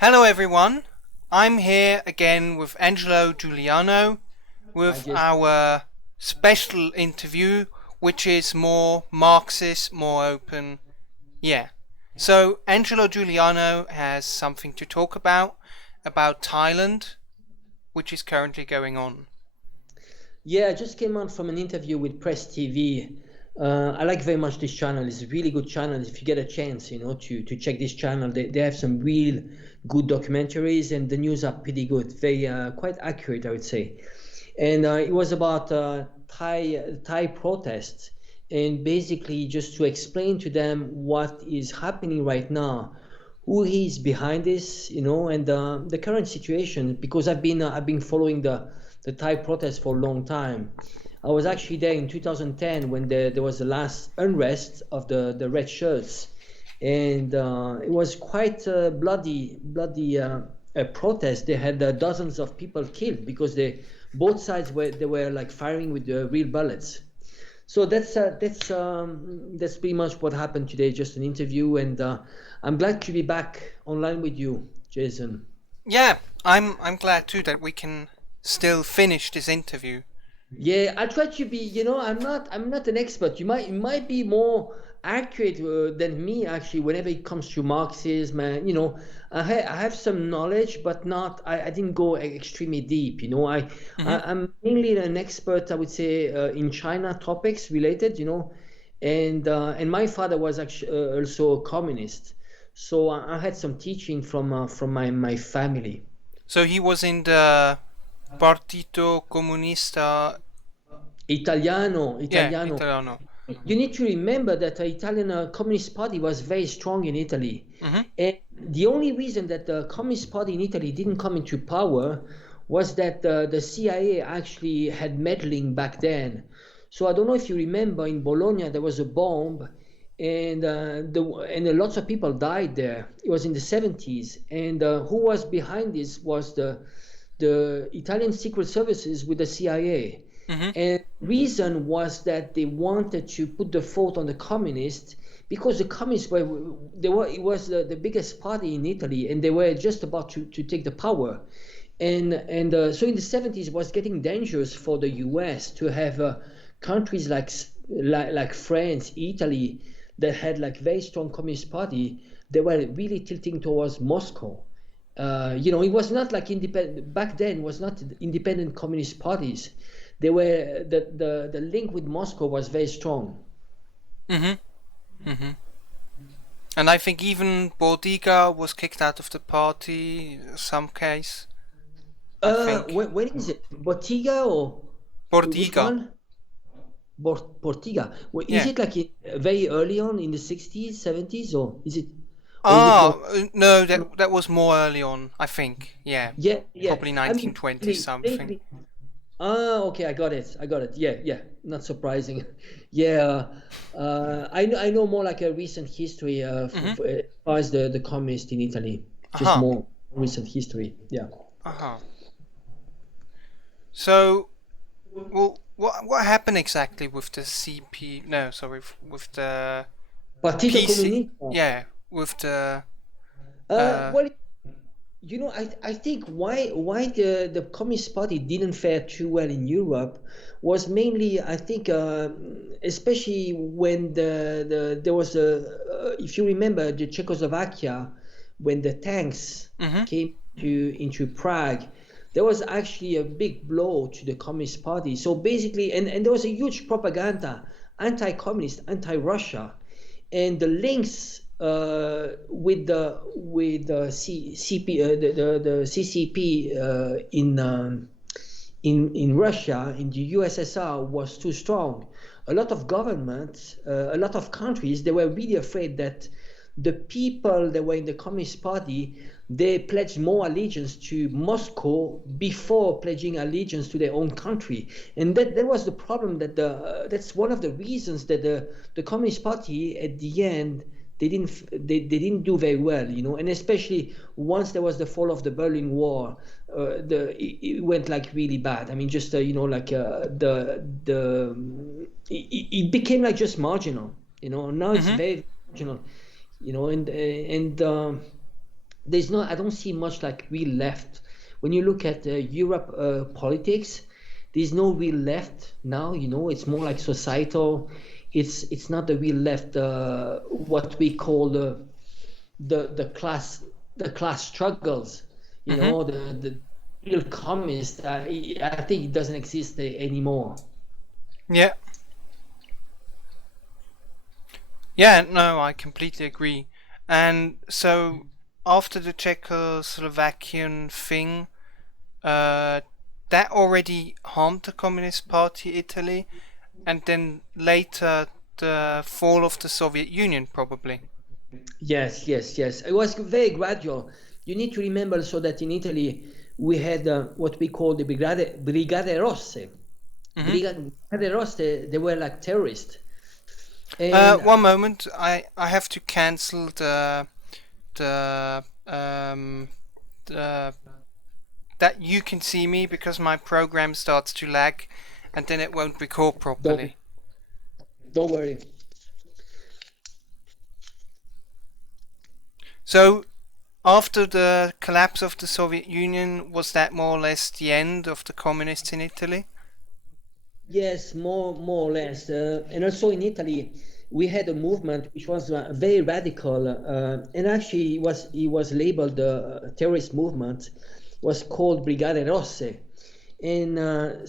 Hello everyone, I'm here again with Angelo Giuliano I with just our special interview, which is more Marxist, more open. Yeah. So Angelo Giuliano has something to talk about Thailand, which is currently going on. yeah, I just came out from an interview with Press TV. I like very much this channel. It's a really good channel. If you get a chance, to check this channel, they have some real good documentaries, and the news are pretty good. Very quite accurate, I would say. And it was about Thai protests, and basically just to explain to them what is happening right now, who is behind this, and the current situation. Because I've been following the Thai protests for a long time. I was actually there in 2010 when there was the last unrest of the red shirts, and it was quite a bloody a protest. They had dozens of people killed because both sides were like firing with the real bullets. So that's pretty much what happened today. Just an interview, and I'm glad to be back online with you, Jason. Yeah, I'm glad too that we can still finish this interview. Yeah, I try to be, I'm not an expert. You might be more accurate than me actually whenever it comes to Marxism. I have some knowledge, but not I didn't go extremely deep. Mhm. I'm mainly an expert, I would say, in China topics related. And my father was actually also a communist, so I had some teaching from my family. So he was in the Partito Comunista. Italiano, Yeah, Italiano. Italiano. You need to remember that the Italian Communist Party was very strong in Italy. Mhm. And the only reason that the Communist Party in Italy didn't come into power was that the CIA actually had meddling back then. So I don't know if you remember, in Bologna there was a bomb, and lots of people died there. It was in the 70s, and who was behind this was the Italian secret services with the CIA. Mhm. And reason was that they wanted to put the fault on the communists, because the communists it was the biggest party in Italy, and they were just about to take the power. And so in the 70s it was getting dangerous for the US to have countries like France, Italy, that had like very strong communist party. They were really tilting towards Moscow. It was not like independent back then. It was not independent communist parties. They were the link with Moscow was very strong. Mhm. Mhm. And I think even Bordiga was kicked out of the party. Some case, I think. When is it? Botiga or which Bordiga. one? Portiga. Is Yeah. it like very early on in the 60s, 70s, or is it more? No, that was more early on. I think. Yeah. Yeah, yeah. Probably I mean, 1920 lately, something. lately. Okay, I got it. I got it. Yeah, yeah. Not surprising. Yeah, I know more like a recent history Mhm. as far as the communist in Italy. Just Aha. more recent history. Yeah. Aha. So, well, what happened exactly with the CP? No, sorry, with the Partito PC? Comunista. Yeah, with the uh. Well, I think why the Communist Party didn't fare too well in Europe was mainly, I think, especially when there was if you remember, the Czechoslovakia, when the tanks Mhm. came into Prague, there was actually a big blow to the Communist Party. So basically, and there was a huge propaganda, anti-communist, anti-Russia, and the links with the CP the CCP in Russia, in the USSR, was too strong. A lot of governments, a lot of countries, they were really afraid that the people that were in the Communist Party, they pledged more allegiance to Moscow before pledging allegiance to their own country. And that was the problem, that's one of the reasons that the Communist Party at the end, they didn't do very well, and especially once there was the fall of the Berlin Wall, it went like really bad. I mean, just like it became like just marginal. Now it's Mhm. very marginal. And there's no, I don't see much like real left. When you look at Europe politics, there's no real left now. It's more like societal. It's not the real left. What we call the class struggles. Hmm. The real communist. I think it doesn't exist anymore. Yeah. Yeah, no, I completely agree. And so after the Czechoslovakian thing, uh, that already harmed the Communist Party Italy, and then later the fall of the Soviet Union, probably. Yes, yes, yes. It was very gradual. You need to remember so that in Italy we had what we call the Brigate Rosse. Hmm. Brigate Rosse, they were like terrorists. And One moment, I have to cancel the the that you can see me because my program starts to lag, and then it won't record don't properly. don't worry. So after the collapse of the Soviet Union, was that more or less the end of the communists in Italy? Yes, more or less. And also in Italy, we had a movement which was very radical, and actually it was labeled a terrorist movement. Was called Brigate Rosse, and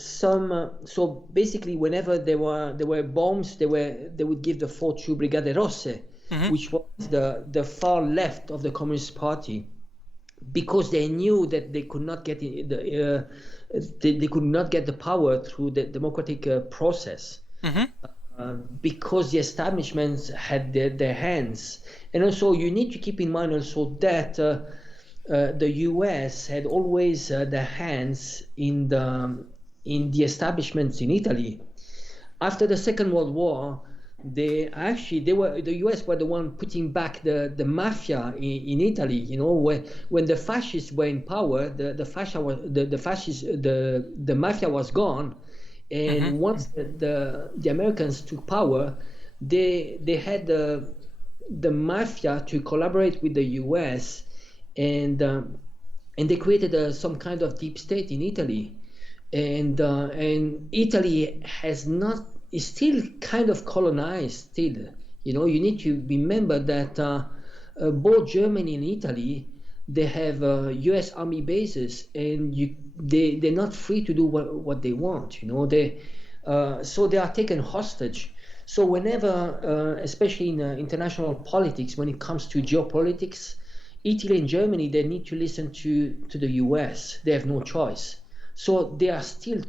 so basically whenever there were bombs, they would give the fault to Brigate Rosse, Hmm. which was the far left of the Communist Party, because they knew that they could not get they could not get the power through the democratic process, Hmm. because the establishments had their hands. And also you need to keep in mind also that the US had always their hands in the establishments in Italy. After the Second World War, the US were the one putting back the mafia in Italy. When the fascists were in power, the mafia was gone, Hmm. and once the Americans took power, they had the mafia to collaborate with the US, and they created some kind of deep state in Italy, and Italy has not is still kind of colonized still. You need to remember that both Germany and Italy, they have U.S. army bases, and they're not free to do what they want. So they are taken hostage. So whenever, especially in international politics, when it comes to geopolitics, Italy and Germany, they need to listen to the US. They have no choice. So they are still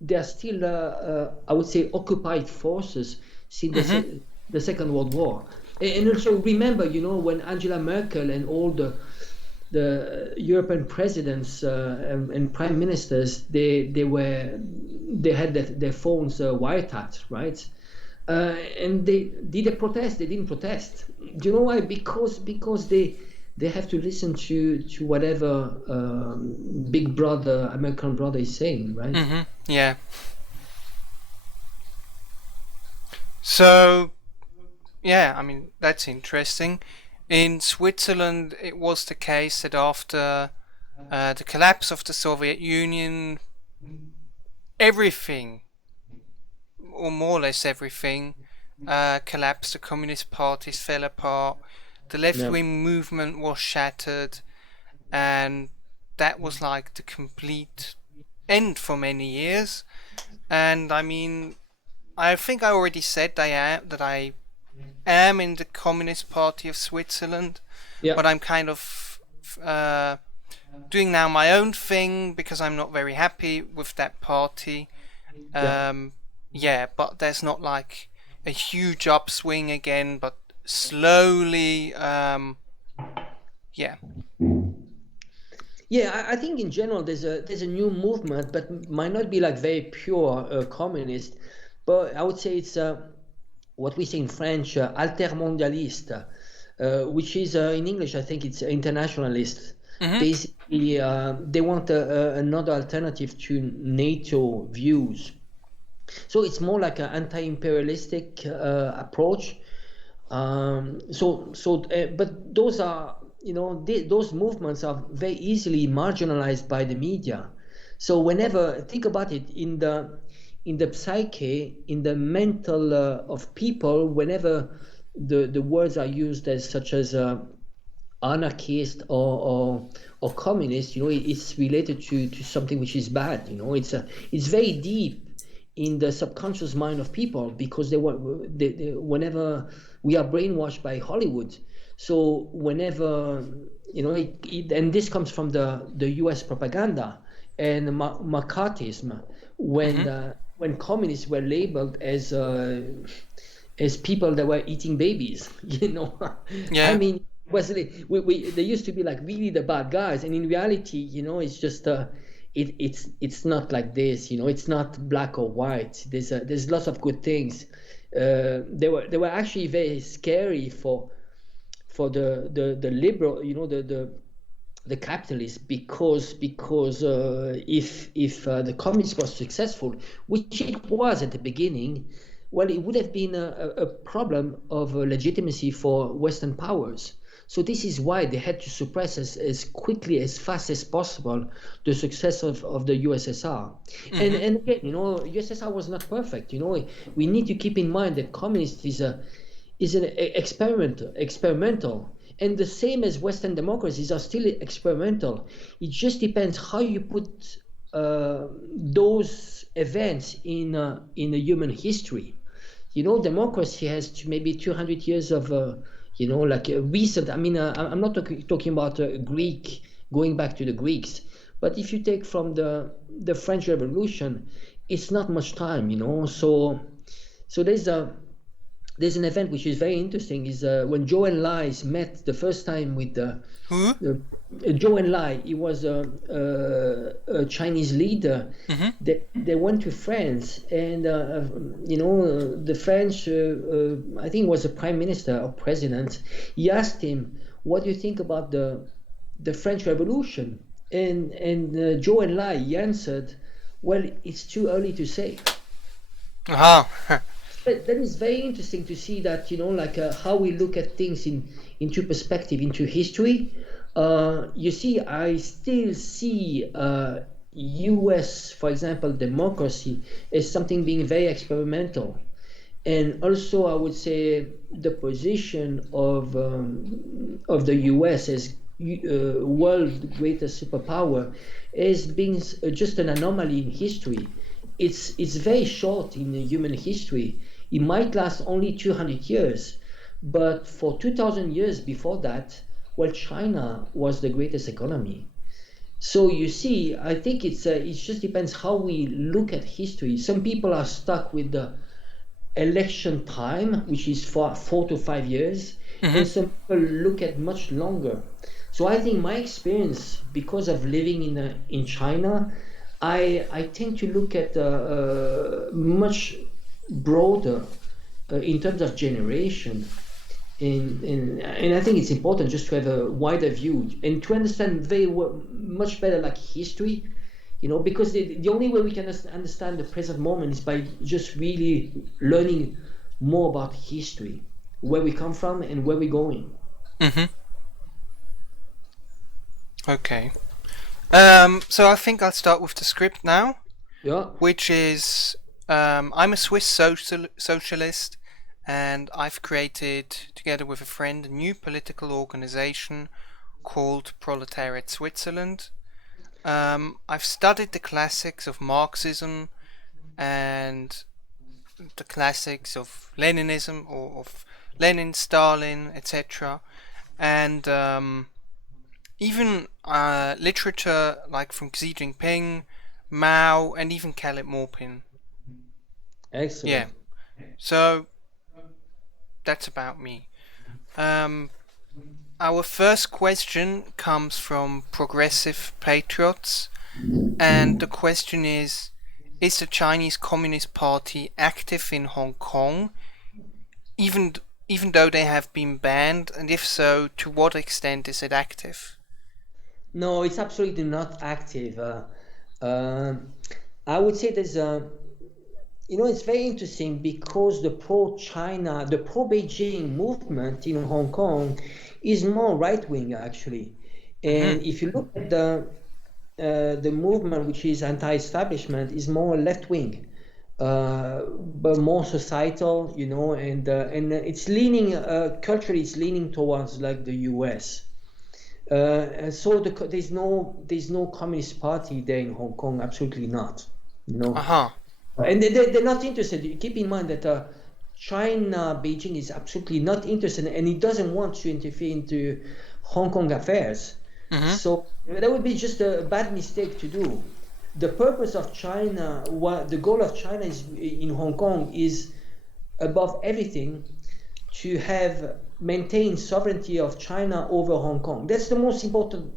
I would say occupied forces since Hmm. the Second World War. And also remember, when Angela Merkel and all the European presidents and prime ministers, they had their phones wiretapped, right? And they protest? They didn't protest. Do you know why? Because they have to listen to whatever Big Brother, American Brother is saying, right? Hmm. Yeah. So, yeah, I mean, that's interesting. In Switzerland, it was the case that after the collapse of the Soviet Union, everything, or more or less everything, collapsed. The communist parties fell apart. The left Yeah. wing movement was shattered, and that was like the complete end for many years. And I mean, I think I already said that I am in the Communist Party of Switzerland, Yeah. but I'm kind of doing now my own thing because I'm not very happy with that party. Yeah. Um, yeah, but there's not like a huge upswing again, but slowly, yeah. Yeah, I think in general there's a new movement, but might not be like very pure communist. But I would say it's what we say in French, altermondialiste, which is in English I think it's internationalist. Mhm. Basically, they want another alternative to NATO views. So it's more like an anti-imperialistic approach. But those are those movements are very easily marginalized by the media. So whenever, think about it, in the psyche, in the mental of people, whenever the words are used as such as anarchist or communist, it's related to something which is bad. It's very deep in the subconscious mind of people because whenever we are brainwashed by Hollywood, so whenever and this comes from the U.S. propaganda and McCarthyism, Mm-hmm. when communists were labeled as people that were eating babies. I Yeah. mean, was they used to be like really the bad guys, and in reality, it's just it's not like this. It's not black or white. There's lots of good things. They were actually very scary for the liberal, the capitalists, because if the communists was successful, which it was at the beginning, well, it would have been a problem of legitimacy for Western powers. So this is why they had to suppress as quickly, as fast as possible, the success of the USSR. And Mm-hmm. and again, USSR was not perfect. We need to keep in mind that communist is an experimental, and the same as Western democracies are still experimental. It just depends how you put those events in a human history. Democracy has maybe 200 years of like a recent. I mean, I'm not talking about Greek, going back to the Greeks, but if you take from the French Revolution, it's not much time. So there's an event which is very interesting, is when Zhou Enlai met the first time with Who? Zhou Enlai. He was a Chinese leader. Mm-hmm. They went to France, and the French, I think it was a prime minister or president. He asked him, "What do you think about the French Revolution?" And Zhou Enlai, he answered, "Well, it's too early to say." Uh-huh. But that is very interesting to see that, like how we look at things into perspective, into history. You see, I still see U.S., for example, democracy as something being very experimental. And also, I would say the position of the U.S. as world greatest superpower as being just an anomaly in history. It's very short in human history. It might last only 200 years, but for 2,000 years before that, well, China was the greatest economy. So you see, I think it just depends how we look at history. Some people are stuck with the election time, which is for 4 to 5 years, Mm-hmm. and some people look at much longer. So I think my experience, because of living in China, I tend to look at much broader in terms of generation. And I think it's important just to have a wider view and to understand much better, like history, because the only way we can understand the present moment is by just really learning more about history, where we come from and where we're going. Mm-hmm. Okay. So I think I'll start with the script now, Yeah. which is I'm a Swiss socialist, and I've created, together with a friend, a new political organization called Proletariat Switzerland. I've studied the classics of Marxism and the classics of Leninism, or of Lenin, Stalin, etc. And even literature like from Xi Jinping, Mao, and even Caleb Maupin. Yeah, Excellent. so that's about me. Um, our first question comes from Progressive Patriots, and the question is the Chinese Communist Party active in Hong Kong, even even though they have been banned, and if so, to what extent is it active? No, it's absolutely not active. Um I would say there's It's very interesting because the pro-China, the pro-Beijing movement in Hong Kong is more right-wing actually. Hmm. And if you look at the movement which is anti-establishment is more left-wing, but more societal, and it's leaning culturally, it's leaning towards like the US. And so there's no Communist Party there in Hong Kong, absolutely not. You know. Uh-huh. And they're not interested. Keep in mind that China, Beijing is absolutely not interested, and it doesn't want to interfere into Hong Kong affairs. Hmm. So that would be just a bad mistake to do. The purpose of China, what the goal of China is in Hong Kong is above everything to have maintain sovereignty of China over Hong Kong. That's the most important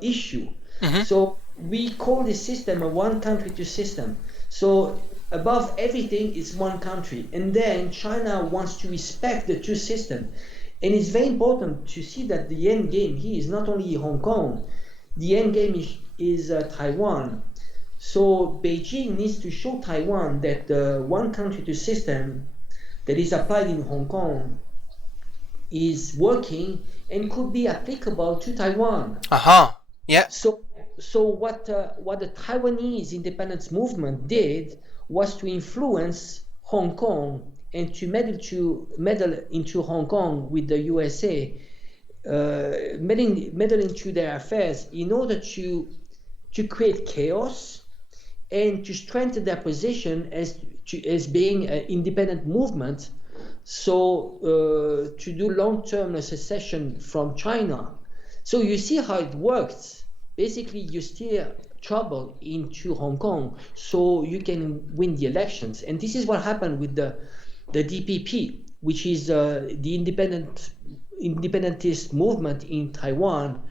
issue. Hmm. So we call this system a one country two system. So above everything is one country, and then China wants to respect the two systems. And it's very important to see that the end game here is not only Hong Kong, the end game is Taiwan. So Beijing needs to show Taiwan that the one country two system that is applied in Hong Kong is working and could be applicable to Taiwan. Uh-huh. Yeah. So, so what the Taiwanese independence movement did was to influence Hong Kong and to meddle into Hong Kong with the USA, meddle into their affairs in order to create chaos and to strengthen their position as being an independent movement. So to do long-term secession from China. So you see how it works. Basically, you steer trouble into Hong Kong so you can win the elections. And this is what happened with the DPP, which is the independentist movement in Taiwan.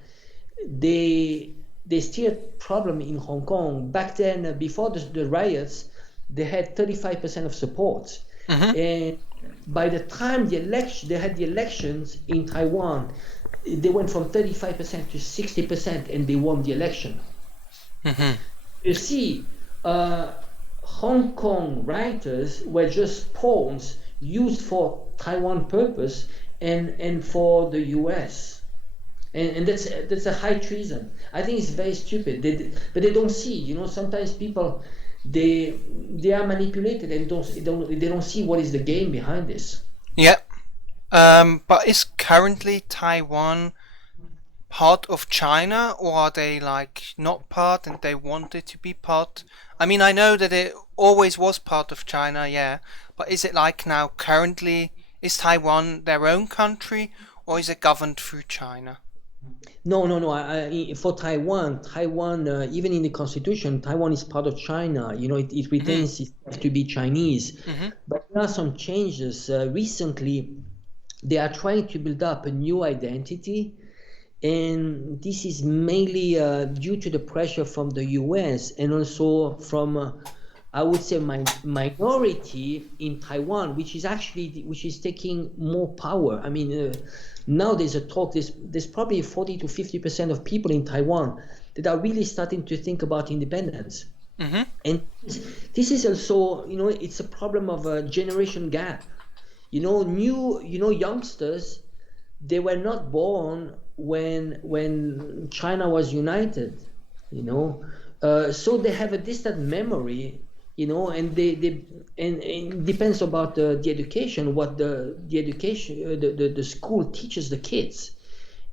They steered problem in Hong Kong. Back then, before the riots, they had 35% of support. Hmm. And by the time they had the elections in Taiwan, they went from 35% to 60%, and they won the election. Hmm. You see, Hong Kong writers were just pawns used for Taiwan purpose and for the US. And that's a high treason. I think it's very stupid. But they don't see. Sometimes people they are manipulated and they don't see what is the game behind this. Yeah. But is currently Taiwan part of China, or are they like not part and they want it to be part? I mean, I know that it always was part of China, yeah, but is it like now currently, is Taiwan their own country, or is it governed through China? No, no, no. For Taiwan, even in the constitution, Taiwan is part of China. It Hmm. retains itself to be Chinese. Hmm. But there are some changes. Recently, they are trying to build up a new identity, and this is mainly due to the pressure from the US and also from, I would say, minority in Taiwan, which is taking more power. I mean, now there's a talk. There's probably 40 to 50% of people in Taiwan that are really starting to think about independence. Hmm. And this is also, it's a problem of a generation gap. Youngsters, they were not born when China was united, so they have a distant memory, and and it depends about the education, what the education the school teaches the kids.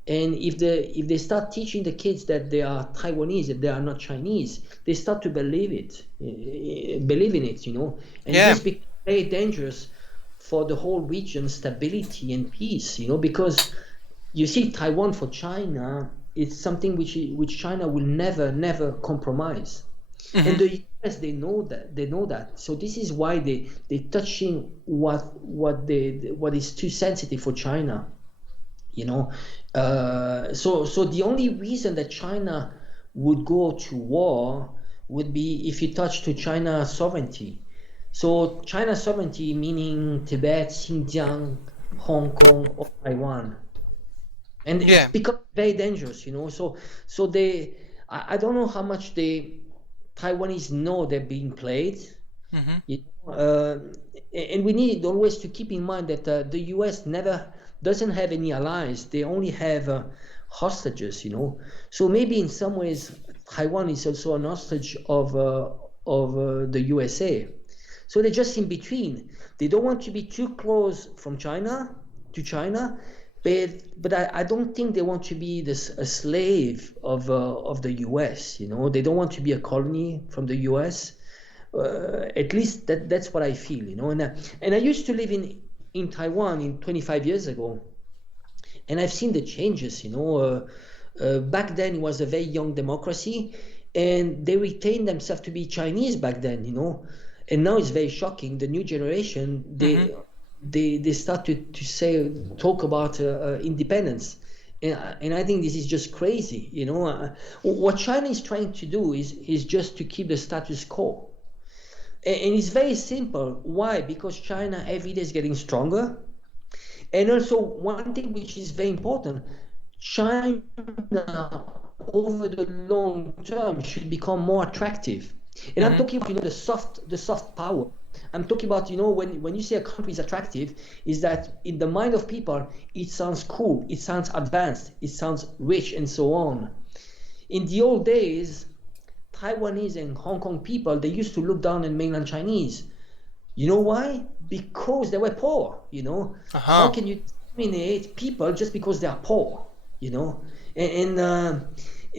And if they start teaching the kids that they are Taiwanese, that they are not Chinese, they start to believe in it, and Yeah. this becomes very dangerous for the whole region's stability and peace, because you see, Taiwan for China is something which China will never compromise. And Hmm. the US, they know that. So this is why they touching what is too sensitive for China. So the only reason that China would go to war would be if you touch to China sovereignty. So China sovereignty meaning Tibet, Xinjiang, Hong Kong, or Taiwan. And it's Yeah. become very dangerous. So I don't know how much the Taiwanese know they're being played, Mm-hmm. You know, and we need always to keep in mind that the U.S. never doesn't have any allies. They only have hostages. So maybe in some ways Taiwan is also an hostage of the USA. So they're just in between. They don't want to be too close from China to China, but I don't think they want to be a slave of the US. They don't want to be a colony from the US. At least that's what I feel. And I used to live in Taiwan 25 years ago, and I've seen the changes. Back then it was a very young democracy, and they retained themselves to be Chinese back then. And now it's very shocking. The new generation, Mm-hmm. they start to talk about independence, and I think this is just crazy. What China is trying to do is just to keep the status quo, and it's very simple. Why? Because China every day is getting stronger. And also, one thing which is very important, China over the long term should become more attractive. And I'm Mm-hmm. talking about, the soft power. I'm talking about, when you say a country is attractive, is that in the mind of people, it sounds cool, it sounds advanced, it sounds rich, and so on. In the old days, Taiwanese and Hong Kong people, they used to look down on mainland Chinese. You know why? Because they were poor. How Uh-huh. can you discriminate people just because they are poor? You know, and uh,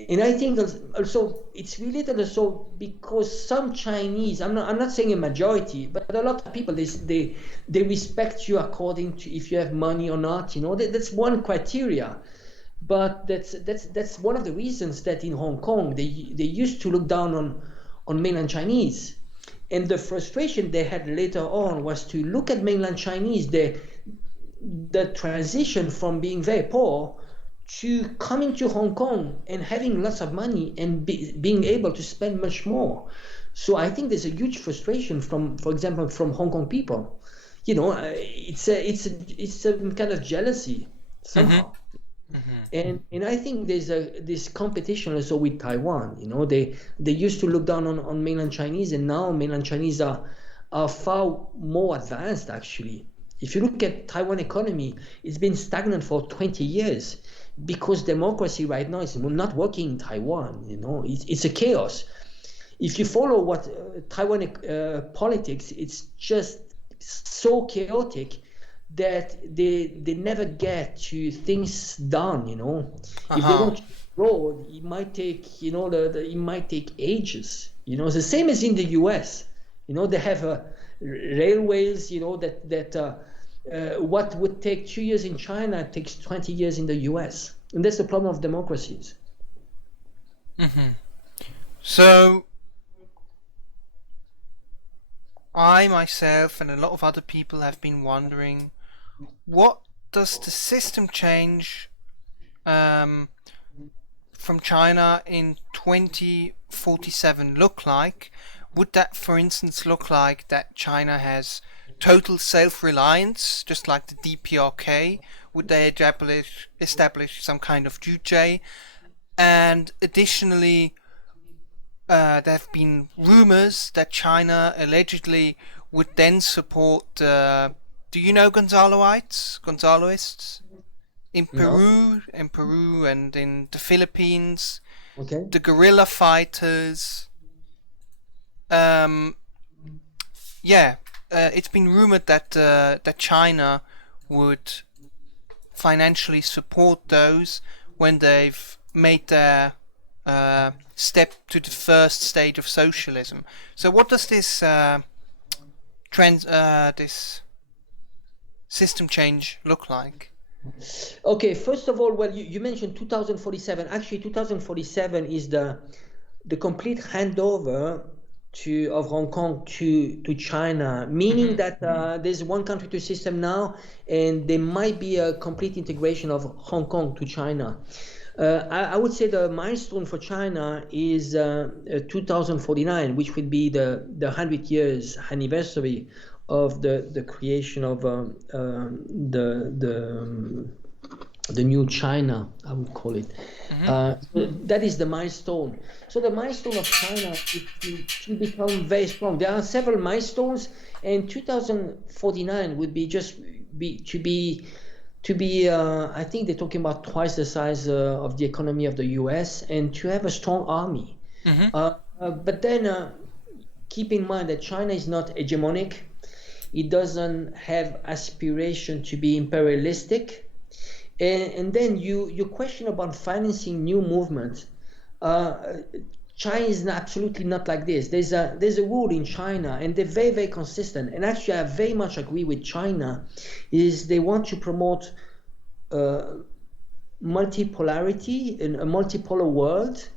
and I think also it's related also because some Chinese, I'm not saying a majority, but a lot of people, they respect you according to if you have money or not. That's one criteria. But that's one of the reasons that in Hong Kong they used to look down on mainland Chinese. And the frustration they had later on was to look at mainland Chinese, the transition from being very poor to coming to Hong Kong and having lots of money and being able to spend much more. So I think there's a huge frustration for example, from Hong Kong people. It's a kind of jealousy Mm-hmm. somehow. Mm-hmm. And I think there's this competition also with Taiwan. They used to look down on mainland Chinese, and now mainland Chinese are far more advanced actually. If you look at Taiwan economy, it's been stagnant for 20 years because democracy right now is not working in Taiwan. It's a chaos. If you follow what Taiwan politics, it's just so chaotic that they never get to things done. If they Uh-huh. want to grow, it might take it might take ages. It's the same as in the U.S. They have railways. What would take 2 years in China takes 20 years in the U.S. And that's the problem of democracies. Mm-hmm. So I myself and a lot of other people have been wondering, what does the system change um, from China in 2047 look like? Would that, for instance, look like that China has total self-reliance, just like the DPRK? Would they establish some kind of juche? And additionally, there have been rumors that China allegedly would then support. Do you know Gonzaloists No. In Peru, and in the Philippines, Okay. the guerrilla fighters. Um, yeah, it's been rumored that China would financially support those when they've made their step to the first stage of socialism. So, what does this system change look like? Okay, first of all, well, you mentioned 2047. Actually, 2047 is the complete handover of Hong Kong to China, meaning Mm-hmm. that there's one country two system now, and there might be a complete integration of Hong Kong to China. I would say the milestone for China is 2049, which would be the 100 years anniversary of the creation of the the new China, I would call it. That is the milestone. So the milestone of China is to become very strong. There are several milestones, and 2049 would be just to be. I think they're talking about twice the size of the economy of the U.S. and to have a strong army. But then keep in mind that China is not hegemonic. It doesn't have aspiration to be imperialistic. And then your question about financing new movements, China is absolutely not like this. There's a rule in China, and they're very, very consistent. And actually, I very much agree with China, is they want to promote multipolarity in a multipolar world,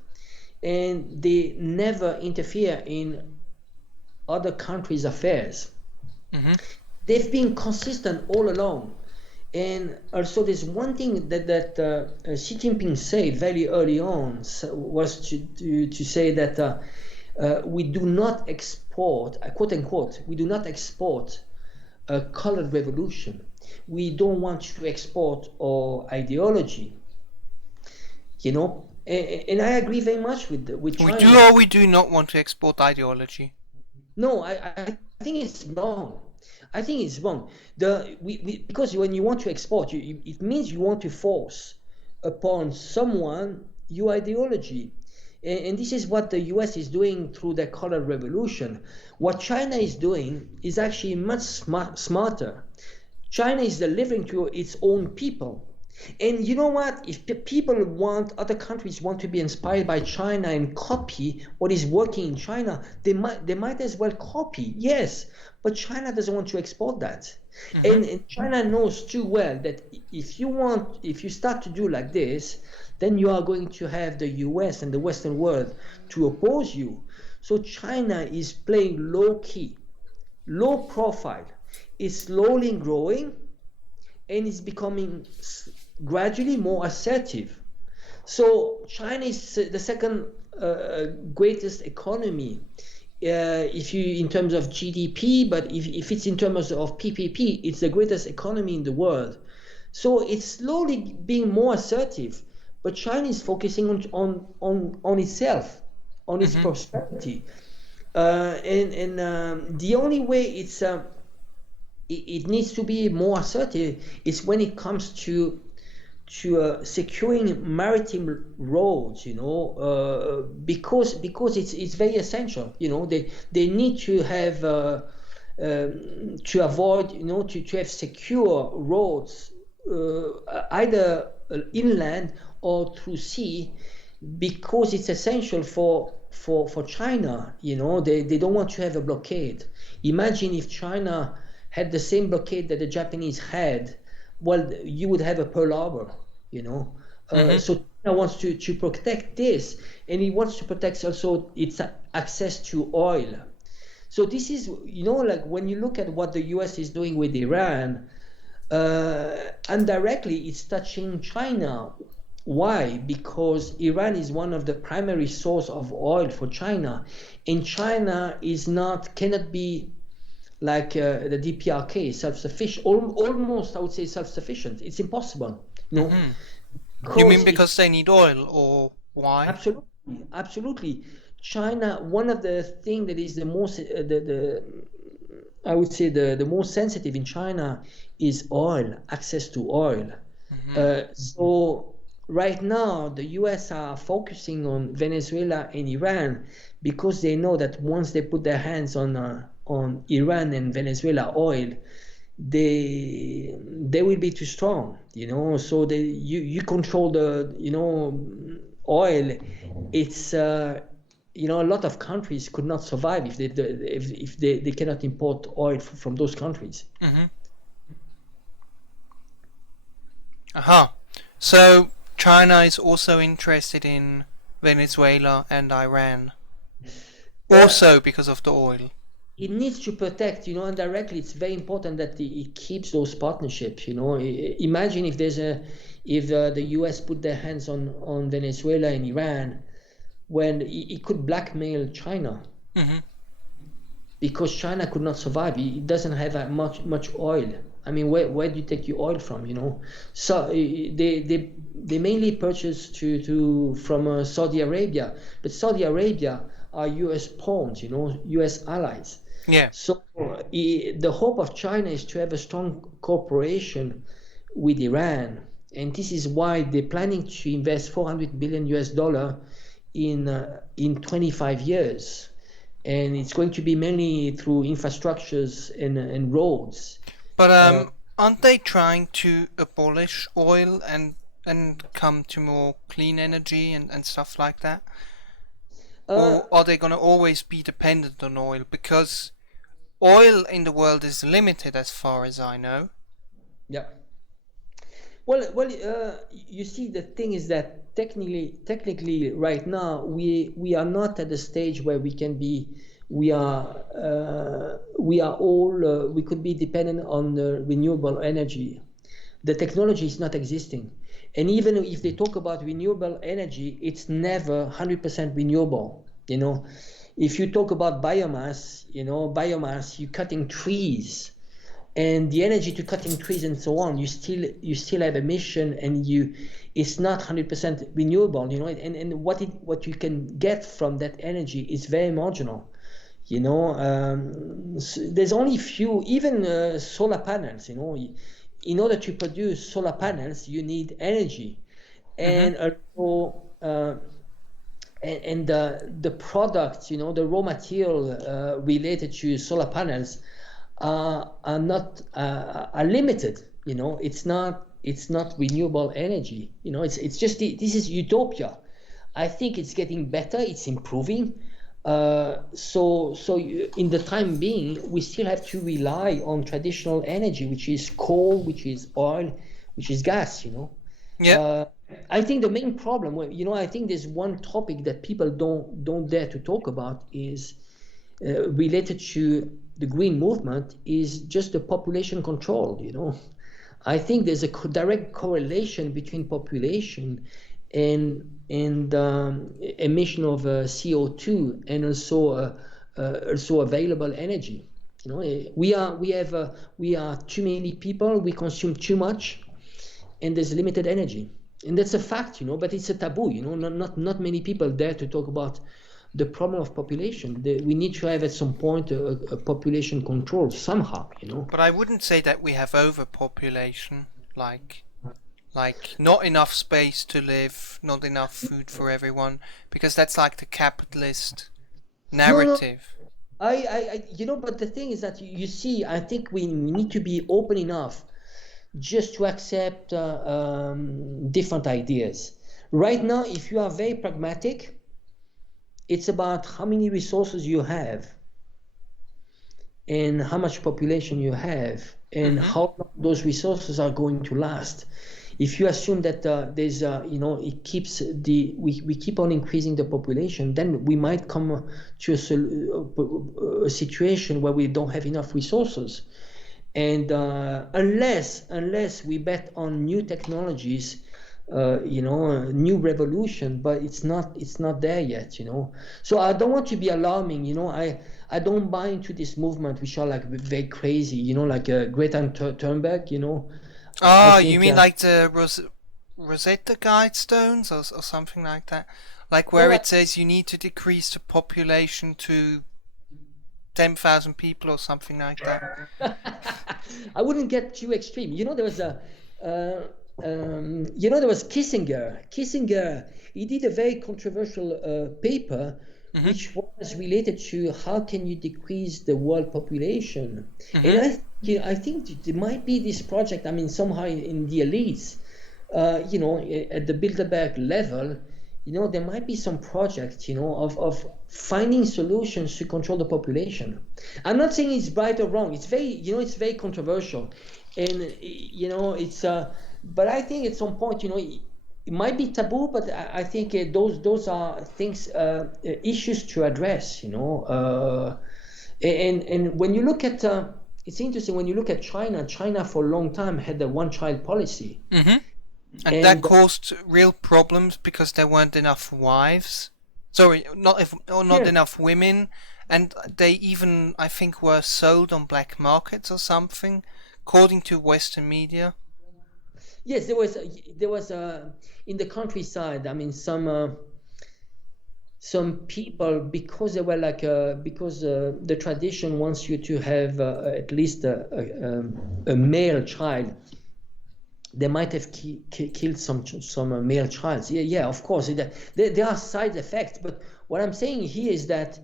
and they never interfere in other countries' affairs. They've been consistent all along. And also, there's one thing that Xi Jinping said very early on was to say that we do not export, quote unquote, we do not export a colored revolution. We don't want to export our ideology, you know. And I agree very much with China. We do or we do not want to export ideology? No, I think it's wrong. I think it's wrong. Because when you want to export, it means you want to force upon someone your ideology. And this is what the US is doing through the color revolution. What China is doing is actually much smarter. China is delivering to its own people. And you know what? If other countries want to be inspired by China and copy what is working in China, they might as well copy, yes. But China doesn't want to export that. And China knows too well that if you start to do like this, then you are going to have the US and the Western world to oppose you. So China is playing low key, low profile. It's slowly growing, and it's becoming gradually more assertive. So China is the second greatest economy if you in terms of GDP, but if it's in terms of PPP, it's the greatest economy in the world. So it's slowly being more assertive, but China is focusing on itself, on its prosperity, and the only way it needs to be more assertive is when it comes to securing maritime roads, because it's very essential. They need to have to avoid, to have secure roads either inland or through sea, because it's essential for China. They don't want to have a blockade. Imagine if China had the same blockade that the Japanese had. Well, you would have a Pearl Harbor, So China wants to protect this, and it wants to protect also its access to oil. So this is, like when you look at what the US is doing with Iran, indirectly it's touching China. Why? Because Iran is one of the primary source of oil for China, and China cannot be like the DPRK, self-sufficient, almost I would say self-sufficient. It's impossible. You mean because they need oil, or why? Absolutely. China, one of the things that is the most, I would say the most sensitive in China is oil, access to oil. So right now, the US are focusing on Venezuela and Iran because they know that once they put their hands on Iran and Venezuela oil, they will be too strong, so you control the oil. It's a lot of countries could not survive if they cannot import oil from those countries. So China is also interested in Venezuela and Iran, also because of the oil. It needs to protect, indirectly. It's very important that it keeps those partnerships. Imagine if the US put their hands on Venezuela and Iran, when it could blackmail China, because China could not survive. It doesn't have much oil. I mean, where do you take your oil from? So they mainly purchase from Saudi Arabia, but Saudi Arabia are U.S. pawns, U.S. allies. Yeah. So the hope of China is to have a strong cooperation with Iran, and this is why they're planning to invest 400 billion US dollar in 25 years, and it's going to be mainly through infrastructures and roads. But aren't they trying to abolish oil and come to more clean energy and stuff like that? Uh, Or are they going to always be dependent on oil? Because oil in the world is limited as far as I know. yeah. You see, the thing is that technically, right now we are not at the stage where we can be. We are all we could be dependent on renewable energy. The technology is not existing, and even if they talk about renewable energy, it's never 100% renewable. If you talk about biomass, you're cutting trees, and the energy to cutting trees and so on, you still have emission, and it's not 100% renewable, and what you can get from that energy is very marginal. There's only few, even solar panels. In order to produce solar panels, you need energy, Mm-hmm. and also and the products, the raw material related to solar panels are not are limited. It's not renewable energy. It's just this is utopia. I think it's getting better. It's improving. In the time being, we still have to rely on traditional energy, which is coal, which is oil, which is gas. Yep. I think the main problem, I think there's one topic that people don't dare to talk about is related to the green movement, is just the population control. I think there's a direct correlation between population and emission of CO2, and also available energy. We are too many people, we consume too much, and there's limited energy, and that's a fact. But it's a taboo. Not many people dare to talk about the problem of population. We need to have at some point a population control somehow. But I wouldn't say that we have overpopulation, like not enough space to live, not enough food for everyone, because that's like the capitalist No, no. narrative. But the thing is that you see, I think we need to be open enough just to accept different ideas. Right now, if you are very pragmatic, it's about how many resources you have, and how much population you have, and Mm-hmm. how long those resources are going to last. If you assume that there's we keep on increasing the population, then we might come to a situation where we don't have enough resources. And unless we bet on new technologies, new revolution, but it's not there yet. So I don't want to be alarming. I don't buy into this movement, which are like very crazy, like Greta Thunberg. I You think mean like the Rosetta Guidestones or something like that? Like where well, it says you need to decrease the population to 10,000 people or something like that? I wouldn't get too extreme. There was there was Kissinger. Kissinger, he did a very controversial paper, Mm-hmm. which was related to how can you decrease the world population. And Mm-hmm. I think there might be this project. I mean, somehow in the elites, at the Bilderberg level, there might be some projects, of finding solutions to control the population. I'm not saying it's right or wrong. It's very controversial, and but I think at some point, it might be taboo, but I think those are things, issues to address. And when you look at, it's interesting when you look at China. China for a long time had the one-child policy, Mm-hmm. And that and caused real problems because there weren't enough wives. Sorry, not yeah. enough women, and they even, I think, were sold on black markets or something according to Western media. Yes, there was in the countryside. I mean, some people, because they were like because the tradition wants you to have at least a male child. They might have killed some male child. Yeah, yeah, of course. There are side effects, but what I'm saying here is that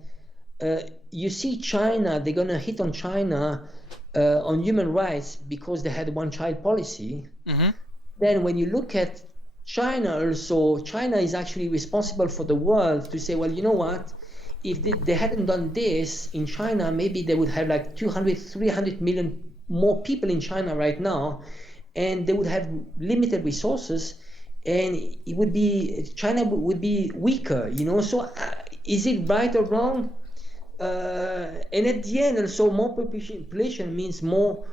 you see China, they're gonna hit on China on human rights because they had one child policy. Mm-hmm. Then when you look at China also, China is actually responsible for the world to say, well, you know what? If they hadn't done this in China, maybe they would have like 200, 300 million more people in China right now, and they would have limited resources, and it would be, China would be weaker, you know? So is it right or wrong? And at the end, also more population means more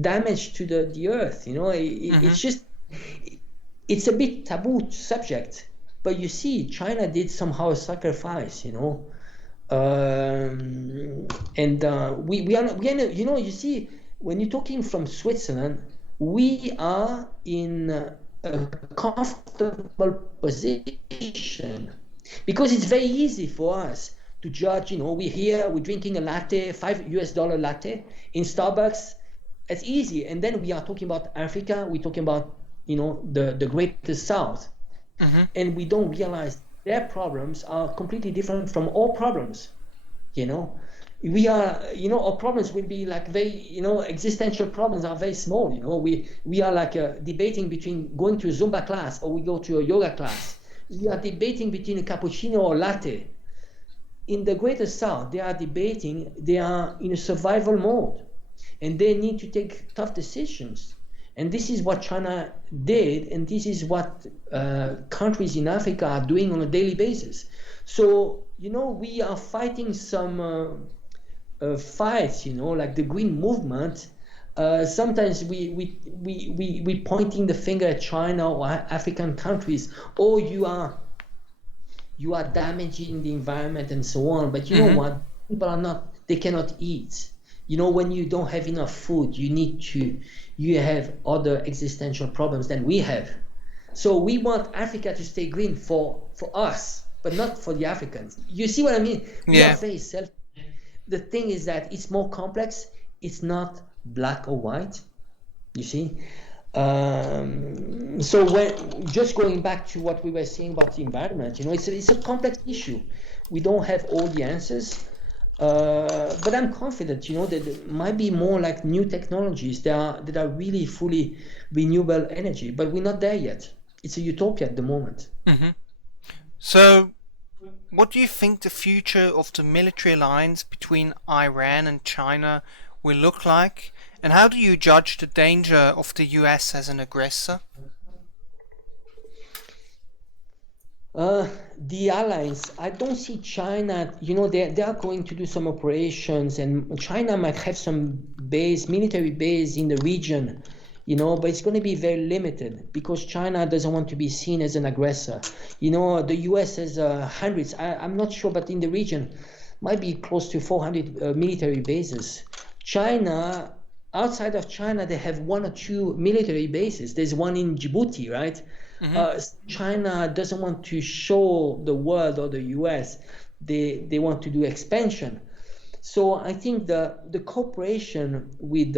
damage to the earth. You know, it's just, it's a bit taboo subject. But you see, China did somehow sacrifice. You know, and we are you know, you see, when you're talking from Switzerland, we are in a comfortable position because it's very easy for us to judge. You know, we're here, we're drinking a latte, $5 latte in Starbucks. It's easy. And then we are talking about Africa, we're talking about, you know, the greatest South. And we don't realize their problems are completely different from our problems. You know, we are, you know, our problems will be like very, you know, existential problems are very small. You know, we are like debating between going to a Zumba class or we go to a yoga class. We are debating between a cappuccino or latte. In the Greater South, they are debating, they are in a survival mode, and they need to take tough decisions. And this is what China did, and this is what countries in Africa are doing on a daily basis. So, you know, we are fighting some fights, you know, like the Green Movement. Sometimes we pointing the finger at China or African countries. Oh, you are damaging the environment and so on. But you know what? People are not. They cannot eat. You know, when you don't have enough food, you have other existential problems than we have. So we want Africa to stay green for us, but not for the Africans. You see what I mean? We are very selfish. The thing is that it's more complex. It's not black or white. You see? So when just going back to what we were saying about the environment, you know, it's a complex issue. We don't have all the answers, but I'm confident, you know, that there might be more like new technologies that are really fully renewable energy, but we're not there yet. It's a utopia at the moment. So, what do you think the future of the military alliance between Iran and China will look like? And how do you judge the danger of the US as an aggressor? The allies, I don't see China, you know, they are going to do some operations, and China might have some military base in the region, you know, but it's going to be very limited because China doesn't want to be seen as an aggressor. You know, the US has hundreds, I'm not sure, but in the region might be close to 400 military bases. China, outside of China, they have one or two military bases. There's one in Djibouti, right? China doesn't want to show the world or the US. They want to do expansion. So I think the cooperation with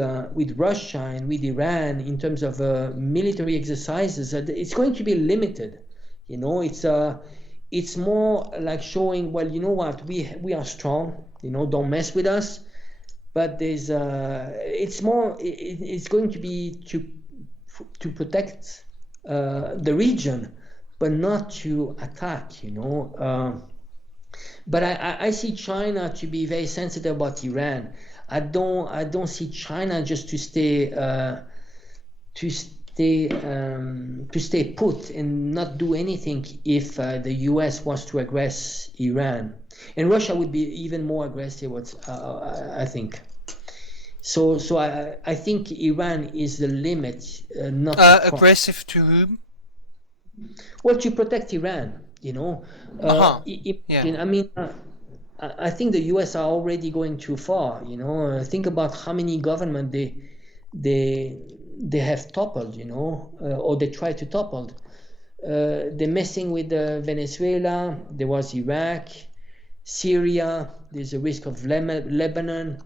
Russia and with Iran in terms of military exercises, it's going to be limited. You know, it's more like showing, well, you know what, we are strong. You know, don't mess with us. But there's it's more. It's going to be to protect the region, but not to attack. You know. But I see China to be very sensitive about Iran. I don't see China just to stay put and not do anything if the US wants to aggress Iran, and Russia would be even more aggressive. I think. So I think Iran is the limit, not aggressive to whom? Well, to protect Iran, you know. Yeah. I mean, I think the US are already going too far. Think about how many government they they have toppled, or they try to topple. They're messing with Venezuela. There was Iraq, Syria. There's a risk of Lebanon.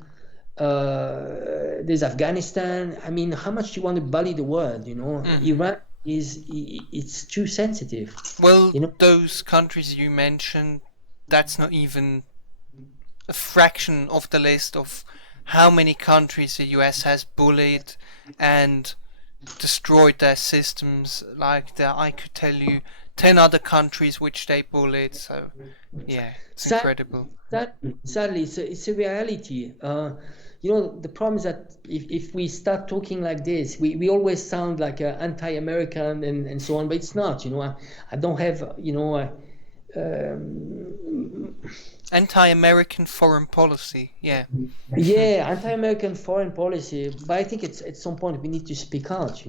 There's Afghanistan. I mean, how much do you want to bully the world? Iran it's too sensitive. Well, those countries you mentioned, that's not even a fraction of the list of how many countries the US has bullied and destroyed their systems. Like I could tell you 10 other countries which they bullied. So yeah, it's incredible. Sadly, it's a reality. The problem is that if we start talking like this, we always sound like anti-American and so on, but it's not. I don't have Anti-American foreign policy, yeah. Yeah, anti-American foreign policy, but I think it's at some point we need to speak out.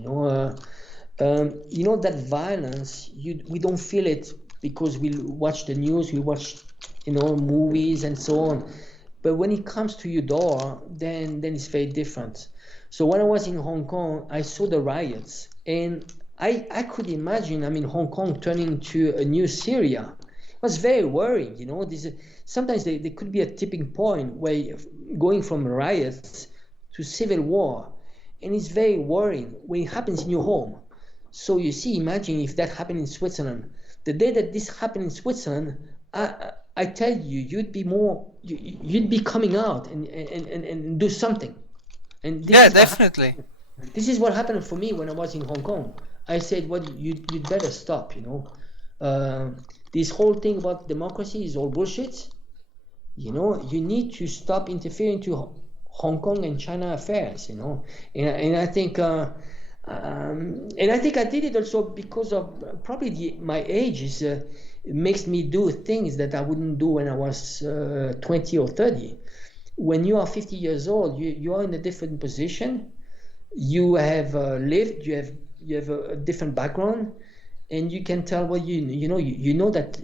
That violence, we don't feel it because we watch the news, we watch movies and so on. But when it comes to your door, then it's very different. So when I was in Hong Kong, I saw the riots, and I could imagine, Hong Kong turning into a new Syria. It was very worrying. Sometimes there could be a tipping point where going from riots to civil war, and it's very worrying when it happens in your home. So you see, imagine if that happened in Switzerland. The day that this happened in Switzerland, I tell you, you'd be coming out and do something. And yeah, definitely. This is what happened for me when I was in Hong Kong. I said, well, you'd better stop. This whole thing about democracy is all bullshit. You need to stop interfering to Hong Kong and China affairs. And I think. And I think I did it also because of probably my age it makes me do things that I wouldn't do when I was 20 or 30. When you are 50 years old, you are in a different position. You have lived. You have a different background, and you can tell you know that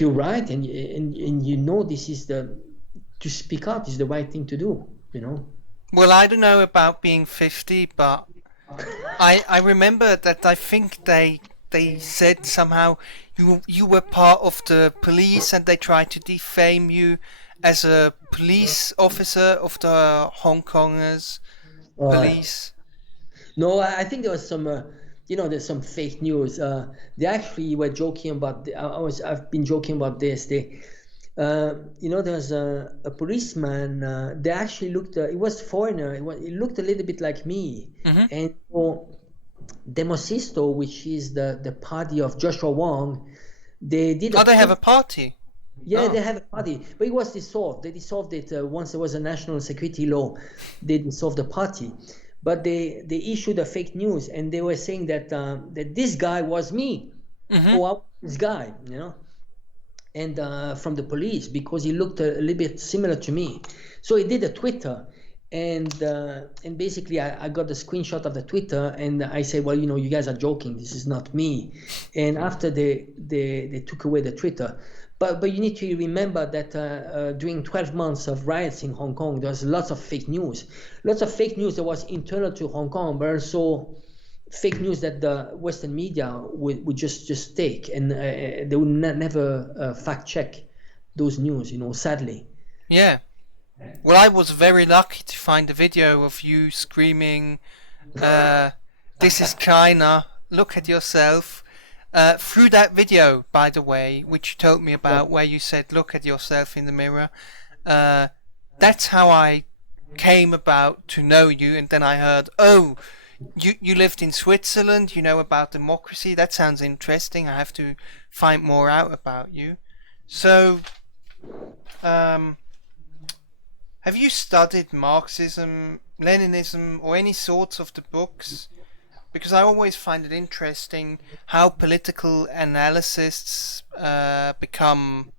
you're right, and this is to speak up is the right thing to do. Well, I don't know about being 50, but I remember that I think they said somehow you were part of the police and they tried to defame you as a police officer of the Hong Kongers police. No, I think there was some there's some fake news. They actually were joking about I've been joking about this. There's a policeman. They actually looked. It was foreigner. It looked a little bit like me. Mm-hmm. And Demosisto, which is the party of Joshua Wong, they did. They have a party. Yeah, they have a party, but it was dissolved. They dissolved it once there was a national security law. They dissolved the party, but they issued a fake news, and they were saying that that this guy was me, or this guy, and from the police because he looked a little bit similar to me. So he did a Twitter, and basically I got the screenshot of the Twitter, and I said, well, you guys are joking. This is not me. And after they took away the Twitter. But you need to remember that during 12 months of riots in Hong Kong, there was lots of fake news. Lots of fake news that was internal to Hong Kong, but also fake news that the Western media would just take, and they would never fact check those news, sadly. Yeah. Well, I was very lucky to find a video of you screaming, "This is China, look at yourself." Through that video, by the way, which you told me about, where you said, look at yourself in the mirror, that's how I came about to know you. And then I heard, oh, you lived in Switzerland, you know about democracy. That sounds interesting. I have to find more out about you. So, have you studied Marxism, Leninism, or any sorts of the books? Because I always find it interesting how political analysts become,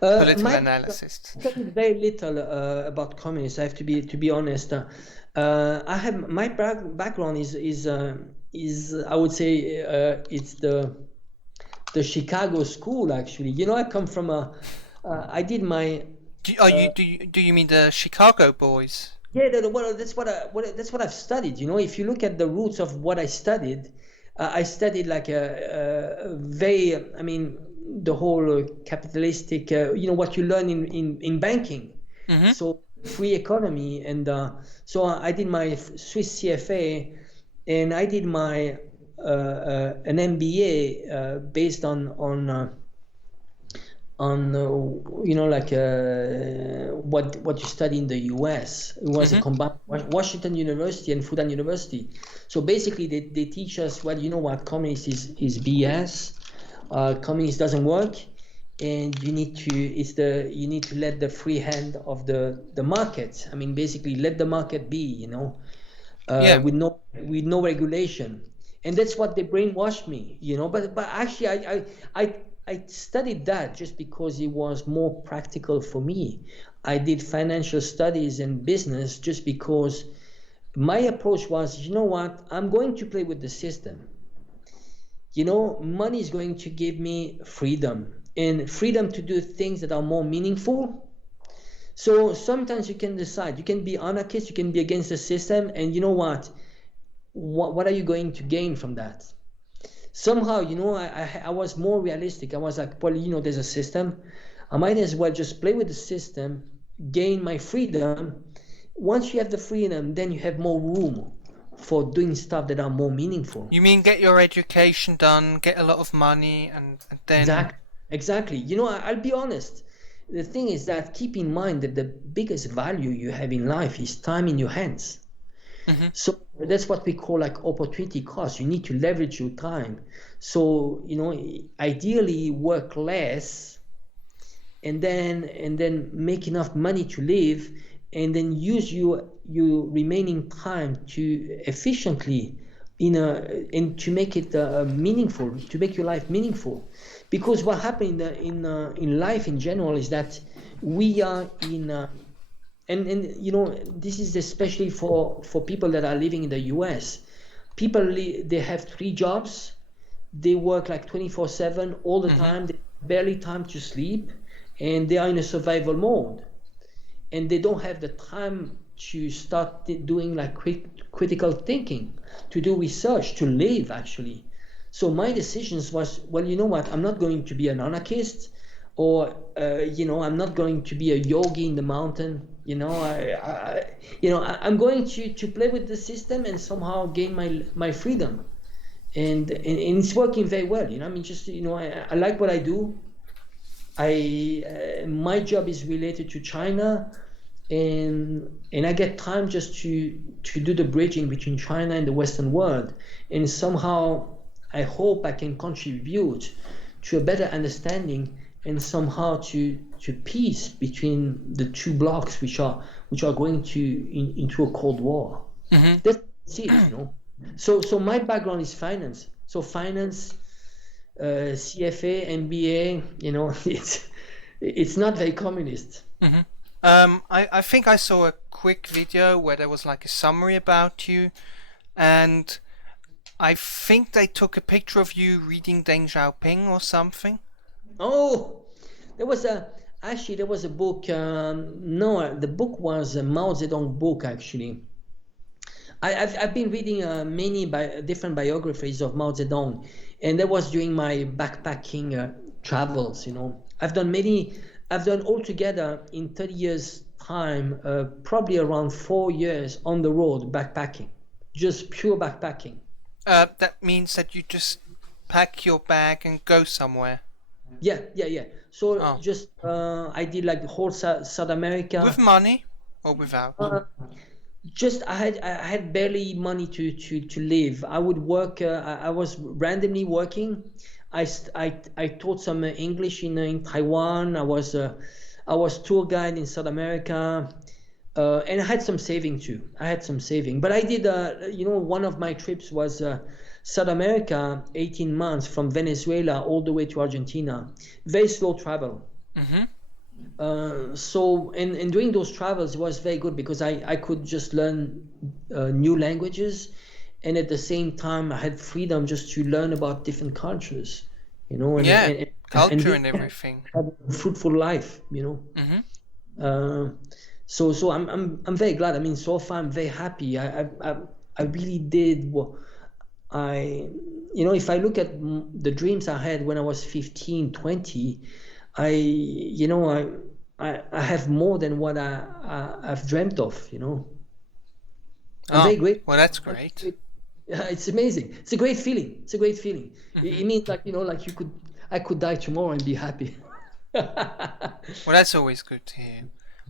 political analysts. I studied very little about communists. I have to be honest. I have my background is I would say it's the the Chicago school actually. You know, I come from I did my Do you mean the Chicago boys? yeah, well, that's what I've studied. You know, if you look at the roots of what I studied like a very, I mean, the whole capitalistic, you know, what you learn in banking. Mm-hmm. So free economy, and so I did my Swiss CFA, and I did my an MBA based on you know, like what you study in the US. It was a Mm-hmm. combined Washington University and Fudan University. So basically they teach us, well, you know what, communist is BS. Communist doesn't work, and you need to you need to let the free hand of the market. I mean, basically let the market be, you know, Yeah. with no regulation. And that's what they brainwashed me, you know. But actually I I studied that just because it was more practical for me. I did financial studies and business just because my approach was, you know what, I'm going to play with the system. You know, money is going to give me freedom, and freedom to do things that are more meaningful. So sometimes you can decide, you can be anarchist, you can be against the system, and you know what are you going to gain from that? Somehow, you know, I was more realistic. I was like, well, you know, there's a system. I might as well just play with the system, gain my freedom. Once you have the freedom, then you have more room for doing stuff that are more meaningful. You mean get your education done, get a lot of money, and then. Exactly. Exactly. You know, I'll be honest. The thing is that keep in mind that the biggest value you have in life is time in your hands. Mm-hmm. So that's what we call like opportunity cost. You need to leverage your time. So, you know, ideally work less, and then make enough money to live, and then use your remaining time to efficiently and to make it meaningful, to make your life meaningful. Because what happened in life in general is that we are in and you know, this is especially for people that are living in the US. People they have 3 jobs, they work like 24/7 all the Mm-hmm. time, they barely time to sleep, and they are in a survival mode, and they don't have the time to start doing like critical thinking, to do research, to live actually. So my decisions was, well, you know what, I'm not going to be an anarchist, or you know, I'm not going to be a yogi in the mountain. You know, I'm going to play with the system and somehow gain my freedom, and it's working very well. You know, I mean, just, you know, I like what I do. My job is related to China, and I get time just to do the bridging between China and the Western world, and somehow I hope I can contribute to a better understanding, and somehow to peace between the two blocks, which are going into a cold war. Mm-hmm. That's it, you know. So my background is finance. So finance, CFA, MBA, you know, it's not very communist. Mm-hmm. I think I saw a quick video where there was like a summary about you, and I think they took a picture of you reading Deng Xiaoping or something. Oh, there was a actually there was a book. No, the book was a Mao Zedong book actually. I've been reading many different biographies of Mao Zedong, and that was during my backpacking travels. You know, I've done altogether in 30 years time, probably around 4 years on the road backpacking, just pure backpacking. That means that you just pack your bag and go somewhere. Yeah. So Oh, just I did like the whole South with America. money or without? Uh, just I had barely money to live. I would work. I was randomly working. I taught some English in Taiwan. I was tour guide in South America, and I had some saving too. I had some saving, but I did. You know, one of my trips was South America, 18 months from Venezuela all the way to Argentina. Very slow travel. Mm-hmm. So and during those travels it was very good because I could just learn new languages, and at the same time I had freedom just to learn about different cultures, you know, Yeah, and culture they and everything. have a fruitful life, you know. Hmm. So I'm very glad. I mean, so far I'm very happy. I really did what I, you know, if I look at the dreams I had when I was 15, 20, you know, I have more than what I've dreamt of, you know. I'm Oh, very grateful. well, that's great. Yeah, it's amazing. It's a great feeling. It's a great feeling. Hmm. It means like, you know, like I could die tomorrow and be happy. Well, that's always good to hear.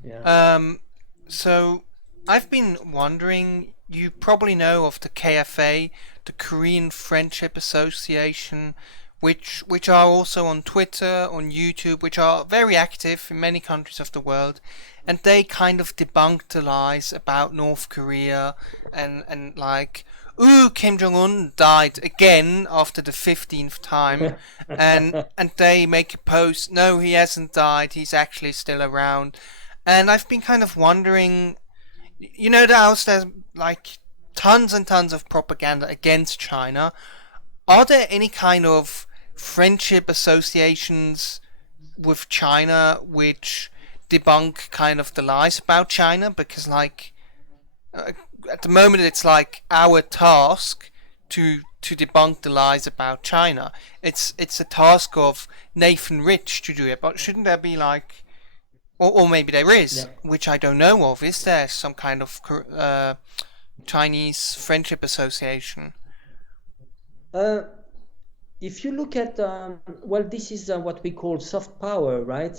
Yeah. Um, so I've been wondering, you probably know of the KFA, the Korean Friendship Association, which are also on Twitter, on YouTube, which are very active in many countries of the world, and they kind of debunk the lies about North Korea and like, ooh, Kim Jong Un died again after the 15th time, and they make a post, no, he hasn't died, he's actually still around. And I've been kind of wondering, you know, there's like tons and tons of propaganda against China. Are there any kind of friendship associations with China which debunk kind of the lies about China? Because, like, uh, at the moment, it's like our task to debunk the lies about China. It's a task of Nathan Rich to do it, but shouldn't there be like, or maybe there is, Yeah. which I don't know of. Is there some kind of Chinese Friendship Association? Uh, if you look at, well, this is what we call soft power, right?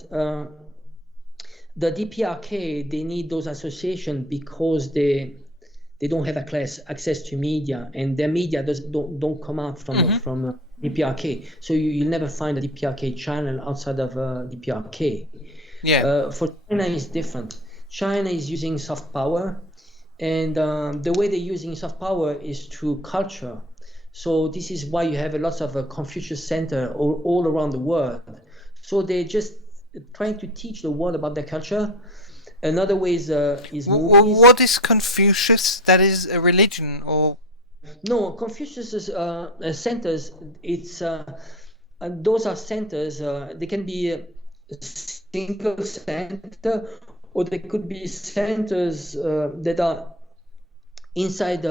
The DPRK, they need those associations because they don't have access to media, and their media don't come out Mm-hmm. from DPRK. So you'll never find a DPRK channel outside of DPRK. Yeah. For China is different. China is using soft power, and the way they're using soft power is through culture. So this is why you have a lot of Confucius Center all around the world. So they're just trying to teach the world about their culture. Another way is movies. What is Confucius? That is a religion, or No, Confucius centers. It's those are centers. They can be a single center, or they could be centers that are inside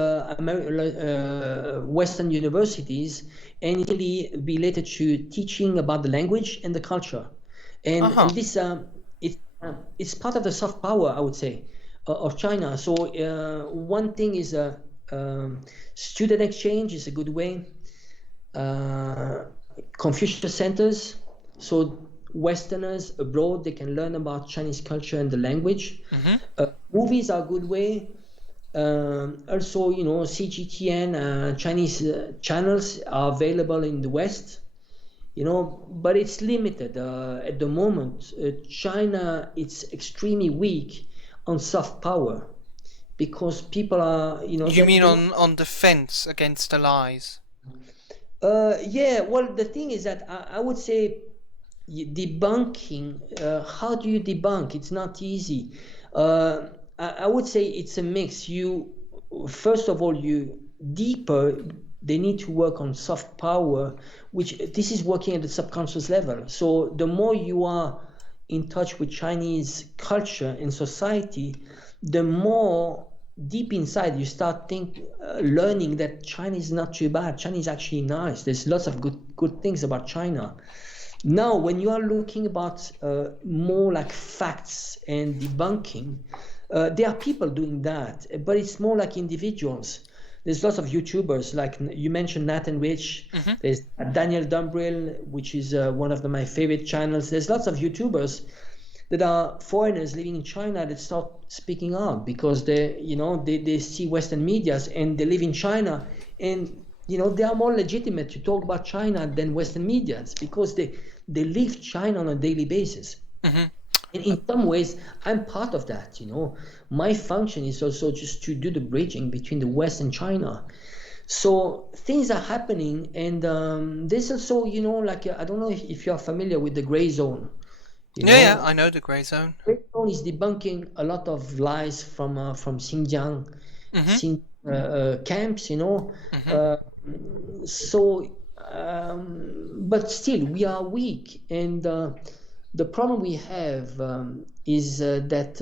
Western universities and really related to teaching about the language and the culture. And uh-huh. this it's part of the soft power, I would say, of China. So one thing is student exchange is a good way. Uh, Confucius centers, so Westerners abroad they can learn about Chinese culture and the language. Mm-hmm. Movies are a good way. Also, you know, CGTN Chinese channels are available in the West, you know, but it's limited at the moment. China it's extremely weak on soft power because people are, you know, You mean they're not. on the fence against the lies? Yeah, well, the thing is that I would say debunking, how do you debunk? It's not easy. I would say it's a mix. You, first of all, you deeper, they need to work on soft power, which this is working at the subconscious level. So the more you are in touch with Chinese culture and society, the more deep inside you start learning that China is not too bad. China is actually nice. There's lots of good things about China. Now, when you are looking about more like facts and debunking, there are people doing that, but it's more like individuals. There's lots of YouTubers, like you mentioned Nathan Rich. Mm-hmm. There's Daniel Dumbrell, which is one of my favorite channels. There's lots of YouTubers that are foreigners living in China that start speaking out because they see Western medias and they live in China, and they are more legitimate to talk about China than Western medias because they live China on a daily basis. Mm-hmm. And in some ways, I'm part of that. My function is also just to do the bridging between the West and China. So things are happening, and there's also, like I don't know if you are familiar with the gray zone. Yeah, I know the gray zone. Gray zone is debunking a lot of lies from Xinjiang, Mm-hmm. Camps. Mm-hmm. Uh, so, but still we are weak, and the problem we have is that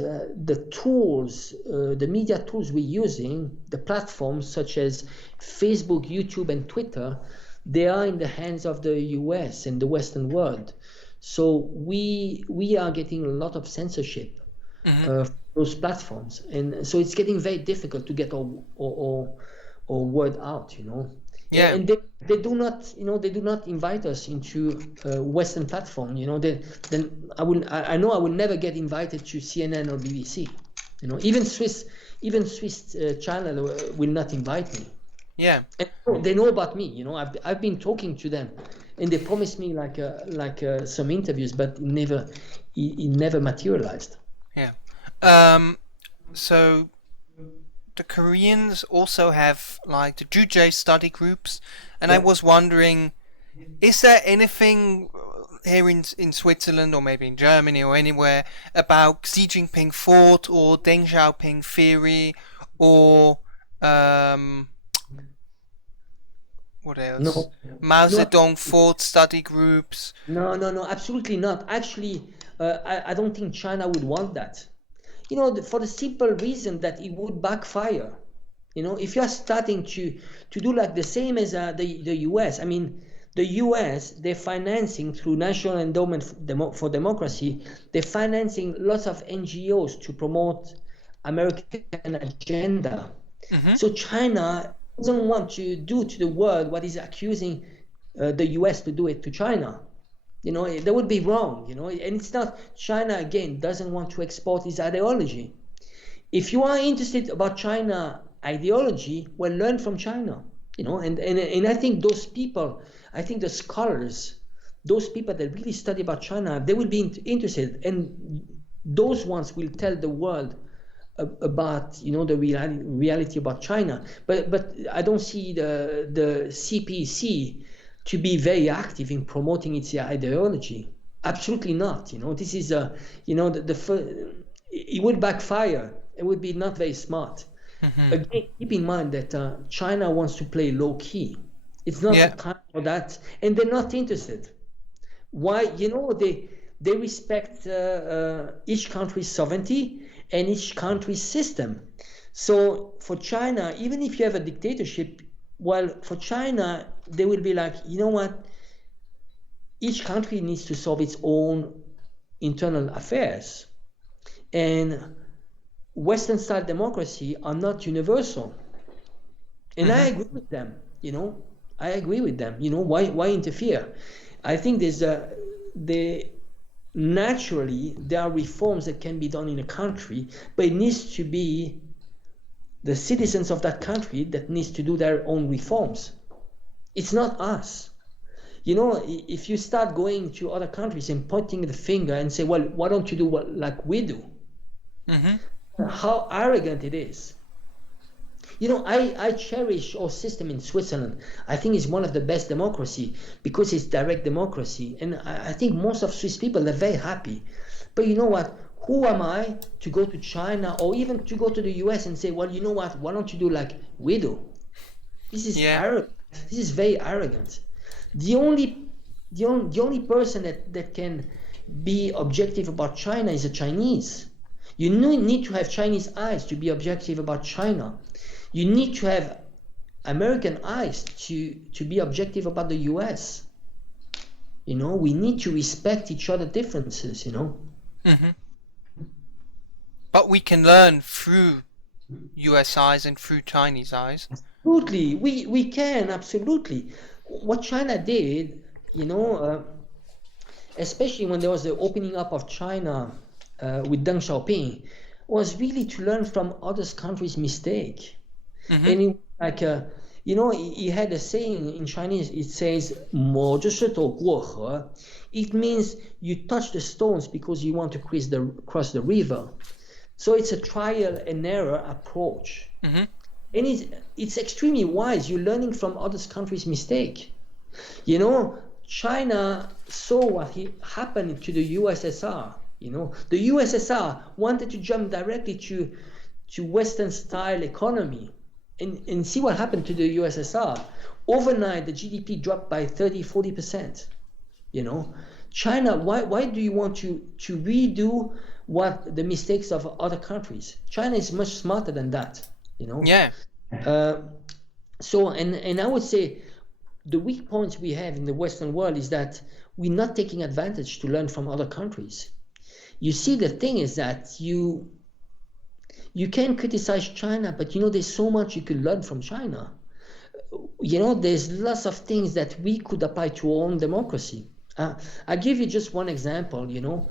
the tools, the media tools we're using, the platforms such as Facebook, YouTube, and Twitter, they are in the hands of the US and the Western world. So we are getting a lot of censorship for those platforms, and so it's getting very difficult to get our word out, you know. Yeah. And they do not, you know, they do not invite us into Western platform, you know. Then I know I will never get invited to CNN or BBC, you know. Even Swiss channel will not invite me. Yeah. And they know about me, you know. I've been talking to them, and they promised me some interviews, but it never materialized. Yeah. So the Koreans also have like the Juche study groups, and I Yeah. was wondering, is there anything here in Switzerland or maybe in Germany or anywhere about Xi Jinping thought or Deng Xiaoping theory or what else? No, Mao no, Zedong thought study groups? no, absolutely not. Actually, I don't think China would want that. You know, for the simple reason that it would backfire. You know, if you are starting to do like the same as the US, I mean, the US, they're financing through National Endowment for Democracy, they're financing lots of NGOs to promote American agenda. Mm-hmm. So China doesn't want to do to the world what is accusing the US to do it to China. You know, that would be wrong, you know, and it's not, China again doesn't want to export its ideology. If you are interested about China ideology, well, learn from China, you know, and I think those people, I think the scholars, those people that really study about China, they will be interested, and those ones will tell the world about, you know, the reality about China. But I don't see the CPC to be very active in promoting its ideology. Absolutely not. You know, this is you know, it would backfire. It would be not very smart. Mm-hmm. Again, keep in mind that China wants to play low key. It's not the Yeah. time for that, and they're not interested. Why? You know, they respect each country's sovereignty and each country's system. So for China, even if you have a dictatorship, well, for China, they will be like, you know what? Each country needs to solve its own internal affairs. And Western style democracy are not universal. And I agree with them, you know. I agree with them. You know, why interfere? I think naturally there are reforms that can be done in a country, but it needs to be the citizens of that country that needs to do their own reforms. It's not us. You know, if you start going to other countries and pointing the finger and say, well, why don't you do what like we do? Mm-hmm. How arrogant it is. You know, I cherish our system in Switzerland. I think it's one of the best democracy because it's direct democracy. And I think most of Swiss people are very happy. But you know what? Who am I to go to China or even to go to the US and say, well, you know what? Why don't you do like we do? This is arrogant. This is very arrogant. The only person that can be objective about China is a Chinese. You need to have Chinese eyes to be objective about China. You need to have American eyes to be objective about the US. You know, we need to respect each other's differences, you know. Mm-hmm. But we can learn through US eyes and through Chinese eyes. Absolutely, we can, absolutely. What China did, you know, especially when there was the opening up of China with Deng Xiaoping, was really to learn from other countries' mistake. Mm-hmm. And it, like, you know, he had a saying in Chinese. It says "摸着石头过河." It means you touch the stones because you want to cross the river. So it's a trial and error approach. Mm-hmm. And it's extremely wise. You're learning from other countries' mistake. You know, China saw what happened to the USSR. You know, the USSR wanted to jump directly to Western style economy, and see what happened to the USSR. Overnight, the GDP dropped by 30-40%. You know, China. Why do you want to redo what the mistakes of other countries? China is much smarter than that. You know. Yeah. Uh, so and I would say the weak points we have in the Western world is that we're not taking advantage to learn from other countries. You see, the thing is that you can criticize China, but you know there's so much you could learn from China. You know, there's lots of things that we could apply to our own democracy. I give you just one example. You know,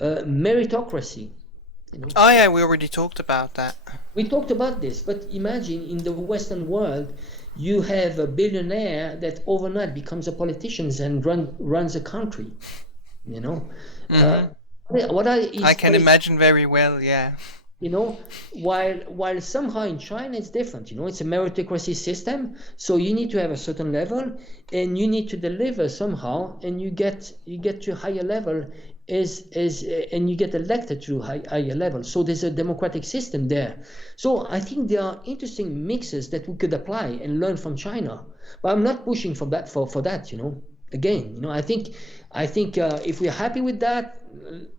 meritocracy. You know, Oh yeah, we already talked about that. we talked about this, but imagine in the Western world, you have a billionaire that overnight becomes a politician and runs a country. You know, Hmm. what are I his can imagine very well, yeah. you know, while somehow in China it's different. You know, it's a meritocracy system, so you need to have a certain level and you need to deliver somehow, and you get to a higher level as and you get elected to higher level. So there's a democratic system there. So I think there are interesting mixes that we could apply and learn from China, but I'm not pushing for that. For that, you know, again, you know, I think if we're happy with that,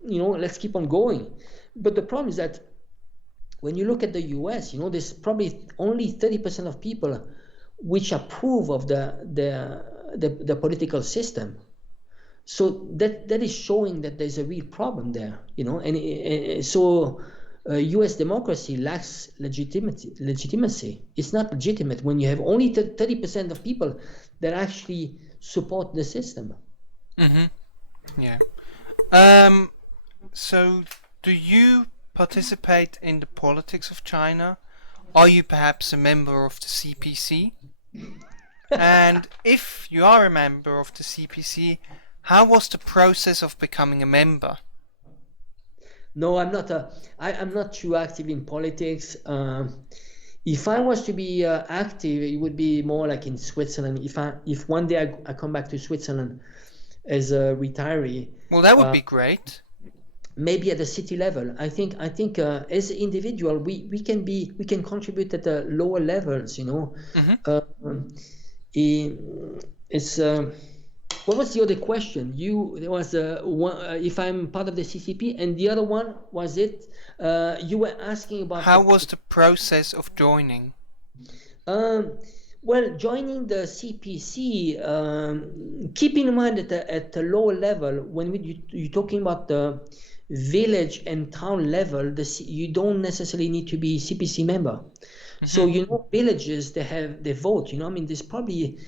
you know, let's keep on going. But the problem is that when you look at the US, you know, there's probably only 30% of people which approve of the political system. So that is showing that there's a real problem there, you know, and so U.S. democracy lacks legitimacy. It's not legitimate when you have only 30% of people that actually support the system. Hmm. Yeah. Um, so do you participate in the politics of China? Are you perhaps a member of the CPC? And if you are a member of the CPC, how was the process of becoming a member? No, I'm not I'm not too active in politics. If I was to be active, it would be more like in Switzerland. If one day I come back to Switzerland as a retiree, Well, that would uh, be great. maybe at the city level. I think as an individual we can contribute at the lower levels. You know, Hmm. uh, i- it's what was the other question? You there was one if I'm part of the CCP, and the other one was it? You were asking about How the was the process of joining? um, well, joining the CPC. Keep in mind that at the lower level, when you're talking about the village and town level, you don't necessarily need to be CPC member. So Hmm. you know, villages they vote. You know, I mean, there's probably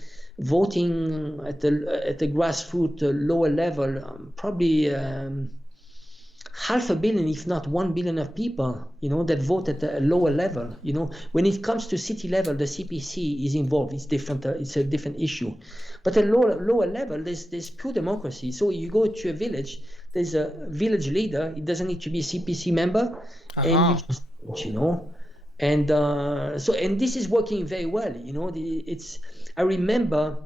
voting at the grassroots lower level, probably 500 million, if not 1 billion of people, you know, that vote at a lower level. You know, when it comes to city level, the CPC is involved. It's different. It's a different issue. But at lower level, there's pure democracy. So you go to a village, there's a village leader. It doesn't need to be a CPC member, and you Aha. just you know, and and this is working very well. You know, it's I remember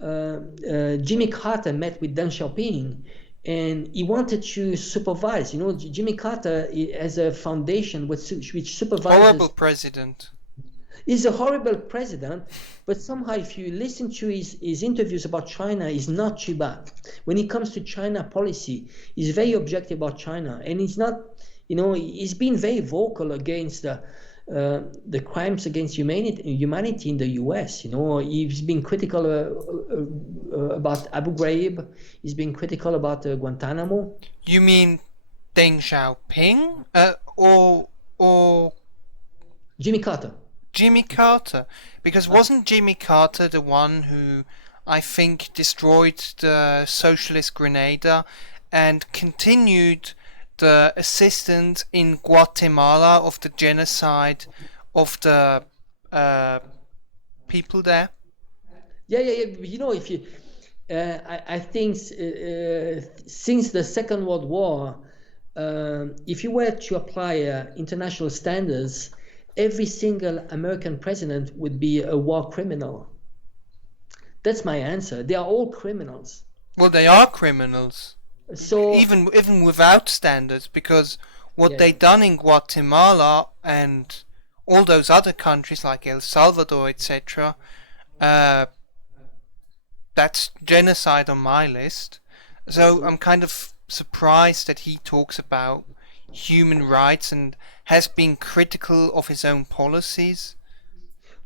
Jimmy Carter met with Deng Xiaoping, and he wanted to supervise. You know, Jimmy Carter has a foundation which Horrible supervises. president. He's a horrible president, but somehow, if you listen to his interviews about China, he's not too bad. When it comes to China policy, he's very objective about China, and he's not. You know, he's been very vocal against the crimes against humanity in the U.S. You know, he's been critical about Abu Ghraib. He's been critical about Guantanamo. You mean Deng Xiaoping? Or Jimmy Carter. Jimmy Carter? Because Uh, wasn't Jimmy Carter the one who, I think, destroyed the socialist Grenada and continued the assistance in Guatemala of the genocide of the uh, people there? yeah. You know, if you, I think since the Second World War, if you were to apply international standards, every single American president would be a war criminal. That's my answer. They are all criminals. Well, they And are criminals, so, even without standards, because what yeah, they done in Guatemala and all those other countries like El Salvador, etc., uh, that's genocide on my list. So I'm kind of surprised that he talks about human rights and has been critical of his own policies.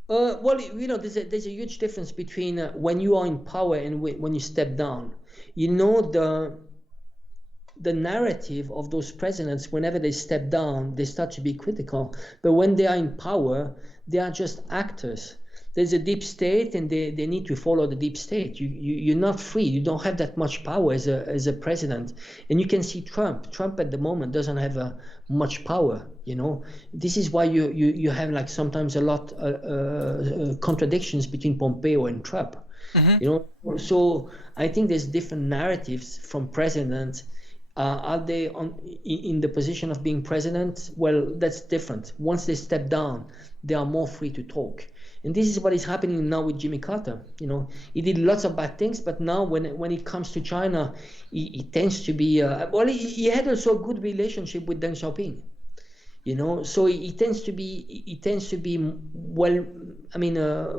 Well, there's a huge difference between when you are in power and when you step down. You know, the narrative of those presidents, whenever they step down, they start to be critical. But when they are in power, they are just actors. There's a deep state, and they need to follow the deep state. You're not free. You don't have that much power as a president. And you can see Trump. Trump at the moment doesn't have much power. This is why you have like sometimes a lot contradictions between Pompeo and Trump. So I think there's different narratives from presidents. Are they in the position of being president? Well, that's different. Once they step down, they are more free to talk. And this is what is happening now with Jimmy Carter. He did lots of bad things, but now when it comes to China, he tends to be he had also a good relationship with Deng Xiaoping. So he tends to be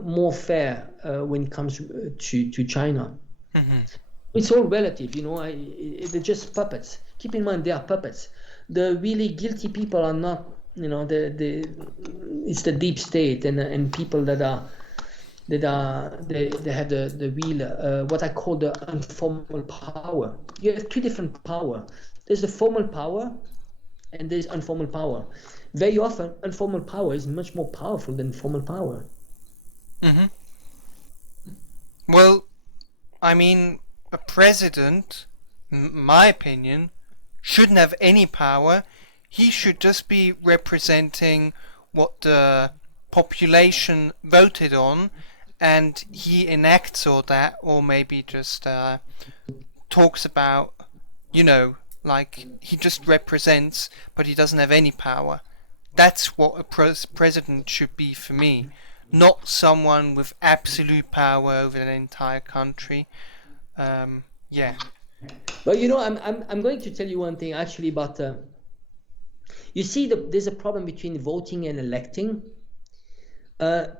more fair when it comes to China. Mm-hmm. It's all relative, they're just puppets. Keep in mind, they are puppets. The really guilty people are not, it's the deep state and people they have the real, what I call the informal power. You have two different power. There's the formal power and there's informal power. Very often, informal power is much more powerful than formal power. Mm-hmm. Well, I mean, a president, my opinion, shouldn't have any power. He should just be representing what the population voted on, and he enacts all that, or maybe just talks about, like he just represents, but he doesn't have any power. That's what a president should be for me, not someone with absolute power over the entire country. Yeah. But I'm going to tell you one thing actually about. You see, there's a problem between voting and electing.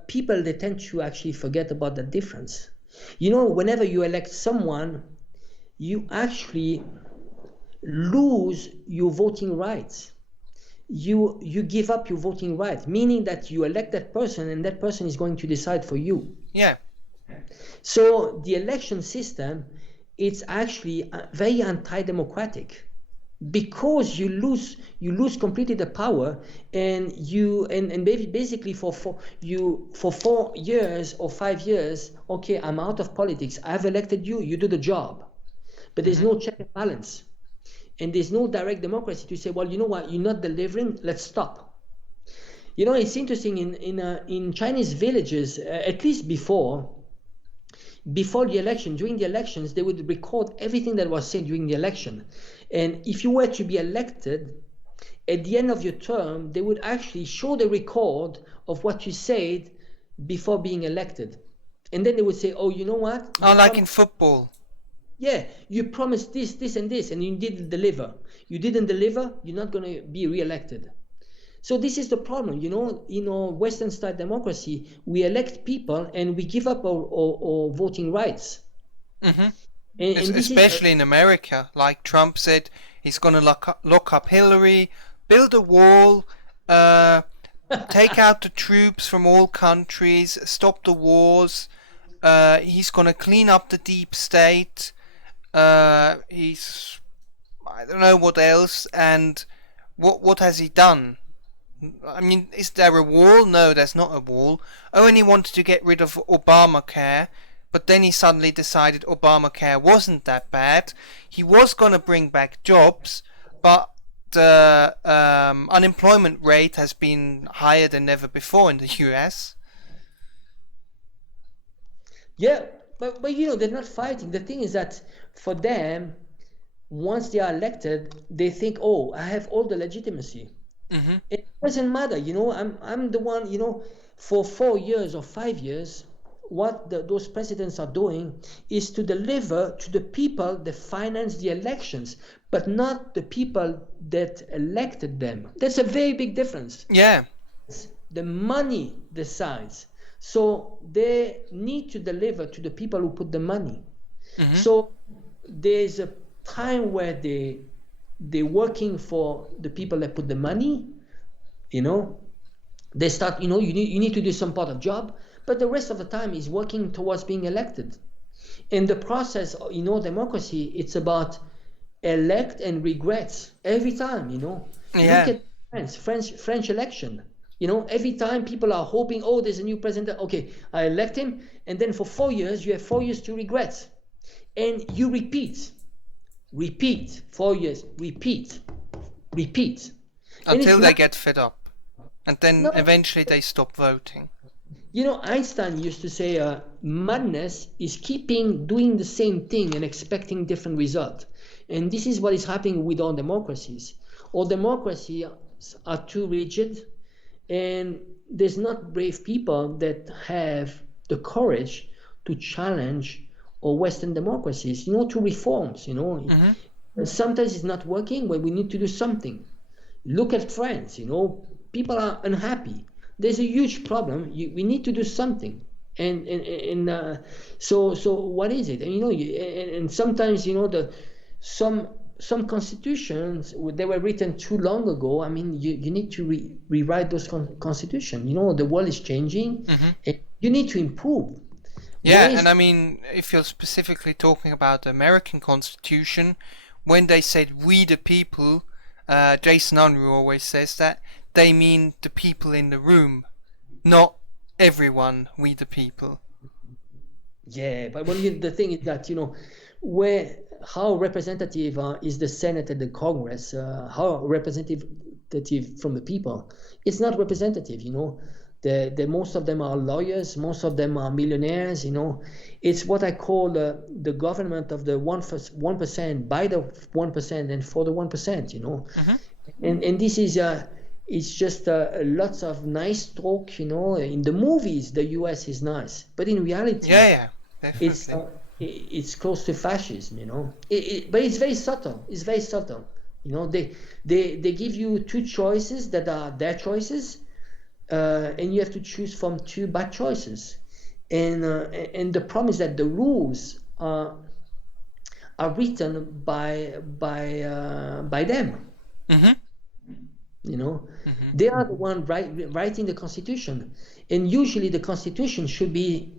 People, they tend to actually forget about the difference. Whenever you elect someone, you actually lose your voting rights. You give up your voting rights, meaning that you elect that person and that person is going to decide for you. Yeah. So the election system, it's actually very anti-democratic, because you lose completely the power, and basically for 4 years or 5 years, okay, I'm out of politics, I've elected you, you do the job, but there's no check and balance, and there's no direct democracy to say, well, you know what, you're not delivering, let's stop. It's interesting in Chinese villages, at least before the election, during the elections, they would record everything that was said during the election. And if you were to be elected, at the end of your term, they would actually show the record of what you said before being elected. And then they would say, oh, you know what? Like in football. Yeah, you promised this, this, and this, and you didn't deliver. You didn't deliver, you're not going to be re-elected. So this is the problem, in our Western-style democracy, we elect people and we give up our voting rights. Mm-hmm. And especially in America, like Trump said, he's going to lock up Hillary, build a wall, take out the troops from all countries, stop the wars. He's going to clean up the deep state. I don't know what else. And what has he done? I mean, is there a wall? No, there's not a wall. And he wanted to get rid of Obamacare, but then he suddenly decided Obamacare wasn't that bad. He was going to bring back jobs, but the unemployment rate has been higher than ever before in the US. Yeah, but they're not fighting. The thing is that for them, once they are elected, they think, oh, I have all the legitimacy. Mm-hmm. It doesn't matter, I'm the one, for 4 years or 5 years, what those presidents are doing is to deliver to the people that finance the elections, but not the people that elected them. That's a very big difference. Yeah. The money decides. So they need to deliver to the people who put the money. Mm-hmm. So there's a time where they're working for the people that put the money, you know, they start, you know, you need to do some part of job, but the rest of the time is working towards being elected. In the process, you know, democracy, it's about elect and regrets every time, you know. Look Yeah. at French election. You know, every time people are hoping, oh, there's a new president. Okay, I elect him, and then for 4 years, you have 4 years to regret, and you repeat, 4 years, repeat, and it's Until they not. get fed up. And then No, eventually they stop voting. you know, Einstein used to say, madness is keeping doing the same thing and expecting different result. And this is what is happening with all democracies. All democracies are too rigid, and there's not brave people that have the courage to challenge our Western democracies, you know, to reforms, you know. And sometimes it's not working, but we need to do something. Look at France, you know, people are unhappy. There's a huge problem. We need to do something. So what is it? And you know, and sometimes, you know, some constitutions, they were written too long ago. I mean, you need to rewrite those constitutions. You know, the world is changing, and you need to improve. Why Yeah, is and I mean, if you're specifically talking about the American Constitution, when they said "we the people," Jason Unruh always says that they mean the people in the room, not everyone. We the people. Yeah, but the thing is that, you know, where how representative is the Senate and the Congress? How representative from the people? It's not representative, you know. The most of them are lawyers, most of them are millionaires, you know. It's what I call the government of the 1%, by the 1% and for the 1%, you know. And this is it's just lots of nice talk, you know. In the movies, the U.S. is nice, but in reality, Yeah, it's definitely. it's close to fascism, you know. But it's very subtle. It's very subtle. You know, they give you two choices that are their choices, and you have to choose from two bad choices. And the problem is that the rules are written by them. Mm-hmm. You know, they are the one writing the constitution, and usually the constitution should be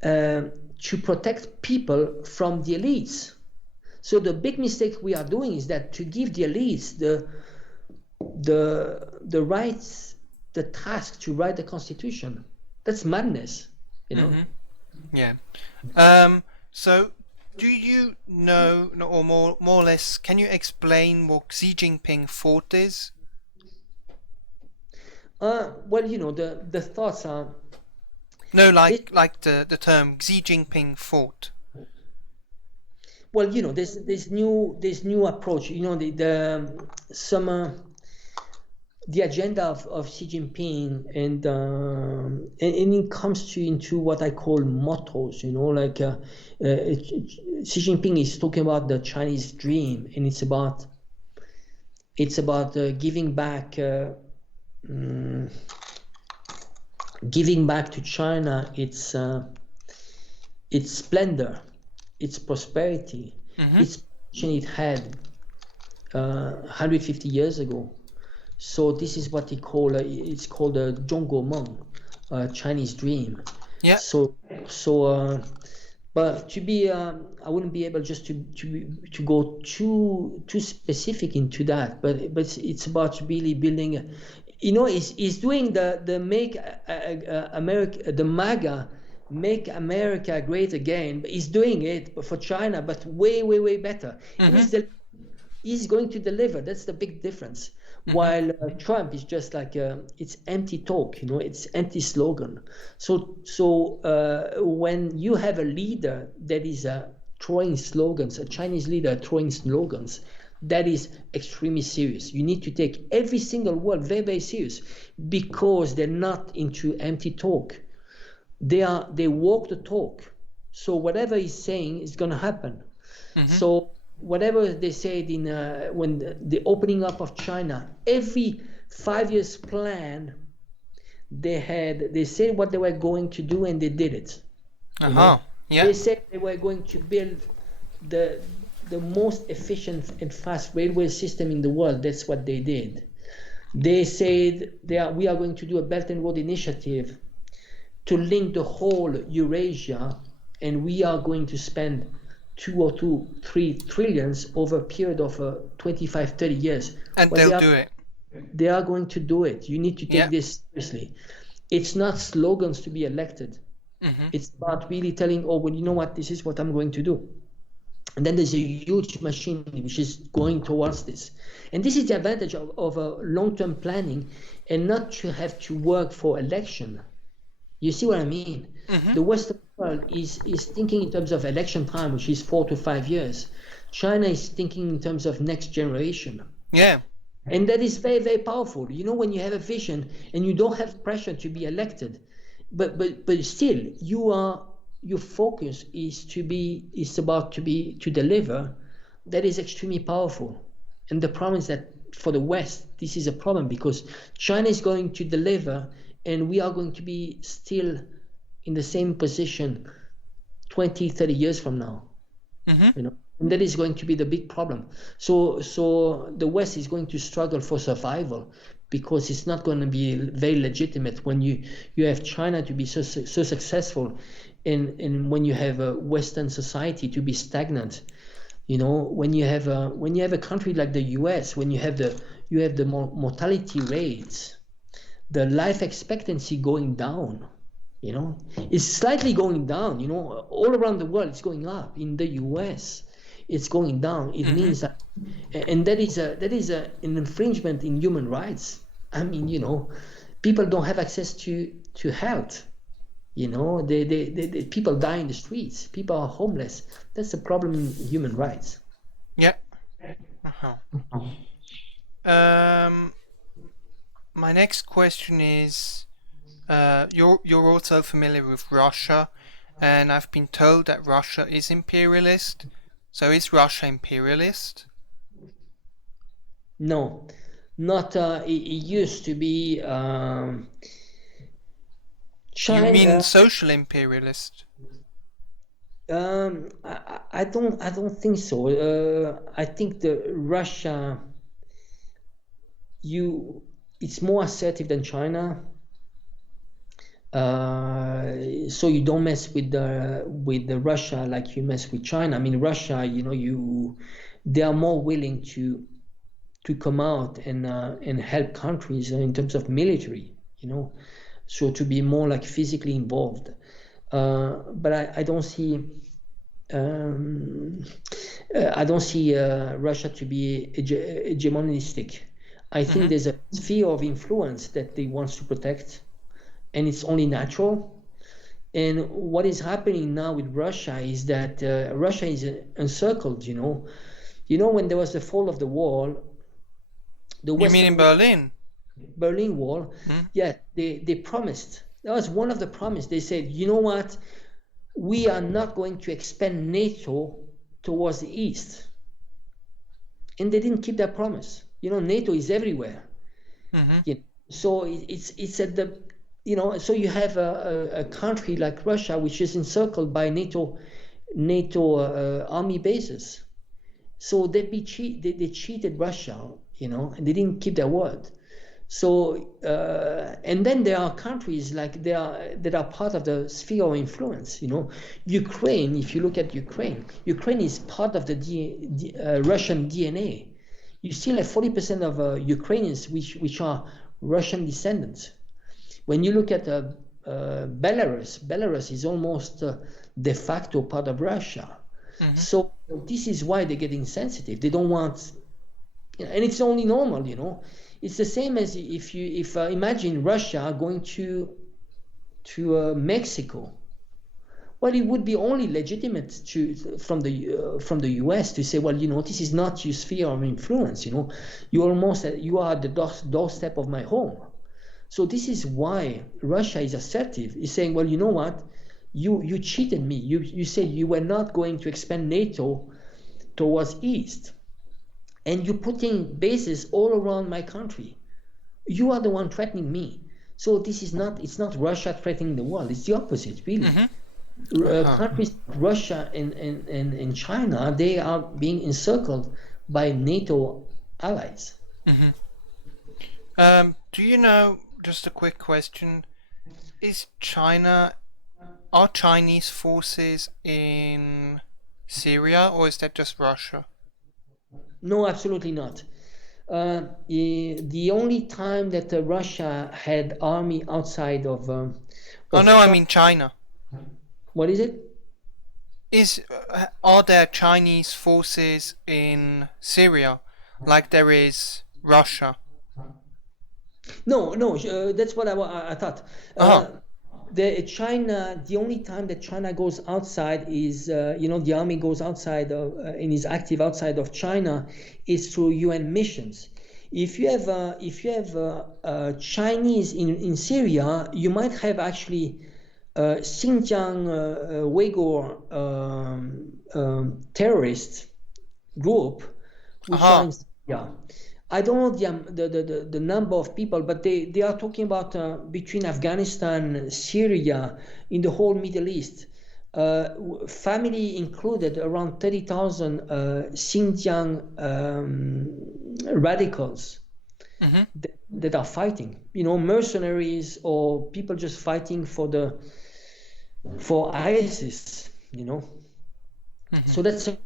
to protect people from the elites. So the big mistake we are doing is that to give the elites the rights, the task to write the constitution. That's madness, you know. Yeah. So, do you know, or more or less, can you explain what Xi Jinping thought is? Well, you know, the thoughts are No, this. like the term Xi Jinping thought. Well, you know, there's new approach. You know, the agenda of Xi Jinping, and it comes into what I call mottos. You know, like Xi Jinping is talking about the Chinese dream, and it's about giving back to China its splendor, its prosperity, its position it had 150 years ago. So this is what it's called a Zhonggomeng, Chinese dream. Yeah. But to be, I wouldn't be able just to go too specific into that. But it's about really building. You know, he's doing the make America, the MAGA, make America great again. But he's doing it for China, but way better. And he's going to deliver. That's the big difference. While Trump is just like it's empty talk, you know, it's empty slogan. So when you have a leader that is throwing slogans, a Chinese leader throwing slogans, that is extremely serious. You need to take every single word very serious, because they're not into empty talk. They walk the talk. So whatever he's saying is going to happen. So whatever they said in when the opening up of China, every 5 years plan they said what they were going to do, and they did it. You know? Yeah. They said they were going to build the the most efficient and fast railway system in the world. That's what they did. They said we are going to do a Belt and Road Initiative to link the whole Eurasia, and we are going to spend 3 trillions over a period of 25, 30 years. And Well, they'll do it. they are going to do it. You need to take Yeah. this seriously. It's not slogans to be elected. It's about really telling, oh, well, you know what, this is what I'm going to do. And then there's a huge machine which is going towards this. And this is the advantage of a long-term planning and not to have to work for election. You see what I mean? The Western world is thinking in terms of election time, which is 4 to 5 years. China is thinking in terms of next generation. Yeah. And that is very, very powerful. You know, when you have a vision and you don't have pressure to be elected, but still your focus is to deliver. That is extremely powerful. And the problem is that for the West, this is a problem because China is going to deliver and we are going to be still in the same position 20, 30 years from now. You know, and that is going to be the big problem. So the West is going to struggle for survival because it's not going to be very legitimate when you have China to be so successful and when you have a Western society to be stagnant. You know, when you have a country like the US, when you have the mortality rates, the life expectancy going down, you know, it's slightly going down, you know, all around the world it's going up. In the US it's going down. It means that, and that is an infringement in human rights. I mean, you know, people don't have access to health. You know, they people die in the streets. People are homeless. That's a problem in human rights. Yeah. My next question is, you're also familiar with Russia, and I've been told that Russia is imperialist. So is Russia imperialist? No, not. It used to be. China. You mean social imperialist? I don't think so. I think the Russia. It's more assertive than China. So you don't mess with the Russia like you mess with China. I mean, Russia, you know, they are more willing to come out and help countries in terms of military, you know, so to be more like physically involved. But I don't see Russia to be hegemonistic. I think there's a sphere of influence that they want to protect, and it's only natural. And what is happening now with Russia is that Russia is encircled. You know, when there was the fall of the wall, you mean in Berlin? Berlin Wall? Yeah, they promised. That was one of the promises. They said, you know what? We are not going to expand NATO towards the east, and they didn't keep that promise. You know, NATO is everywhere. You know, so it's at the, you know, so you have a country like Russia which is encircled by NATO army bases. So they cheated Russia, you know, and they didn't keep their word. So and then there are countries like that are part of the sphere of influence. You know, Ukraine. If you look at Ukraine is part of the Russian DNA. You still have 40% of Ukrainians which are Russian descendants. When you look at Belarus is almost de facto part of Russia. So this is why they're getting sensitive. They don't want, and it's only normal, you know. It's the same as if imagine Russia going to Mexico. Well, it would be only legitimate from the US to say, well, you know, this is not your sphere of influence. You know, you are at the doorstep of my home. So this is why Russia is assertive. It's saying, well, you know what, you cheated me. You said you were not going to expand NATO towards east, and you're putting bases all around my country. You are the one threatening me. So it's not Russia threatening the world. It's the opposite, really. Uh-huh. Countries like Russia and China, they are being encircled by NATO allies. Hmm. Do you know, just a quick question, is China, are Chinese forces in Syria, or is that just Russia? No, absolutely not. The only time that Russia had army outside Oh of no, I China, mean China. what is it? Are there Chinese forces in Syria, like there is Russia? No, no, that's what I thought. Uh-huh. The only time that China goes outside is, the army goes outside and is active outside of China is through UN missions. If you have Chinese in Syria, you might have actually Xinjiang Uyghur terrorists group, which are Uh-huh. in Syria. I don't know the number of people, but they are talking about between Afghanistan, Syria, in the whole Middle East. Family included, around 30,000 Xinjiang radicals Mm-hmm. that are fighting. Mercenaries or people just fighting for ISIS. Mm-hmm. So that's a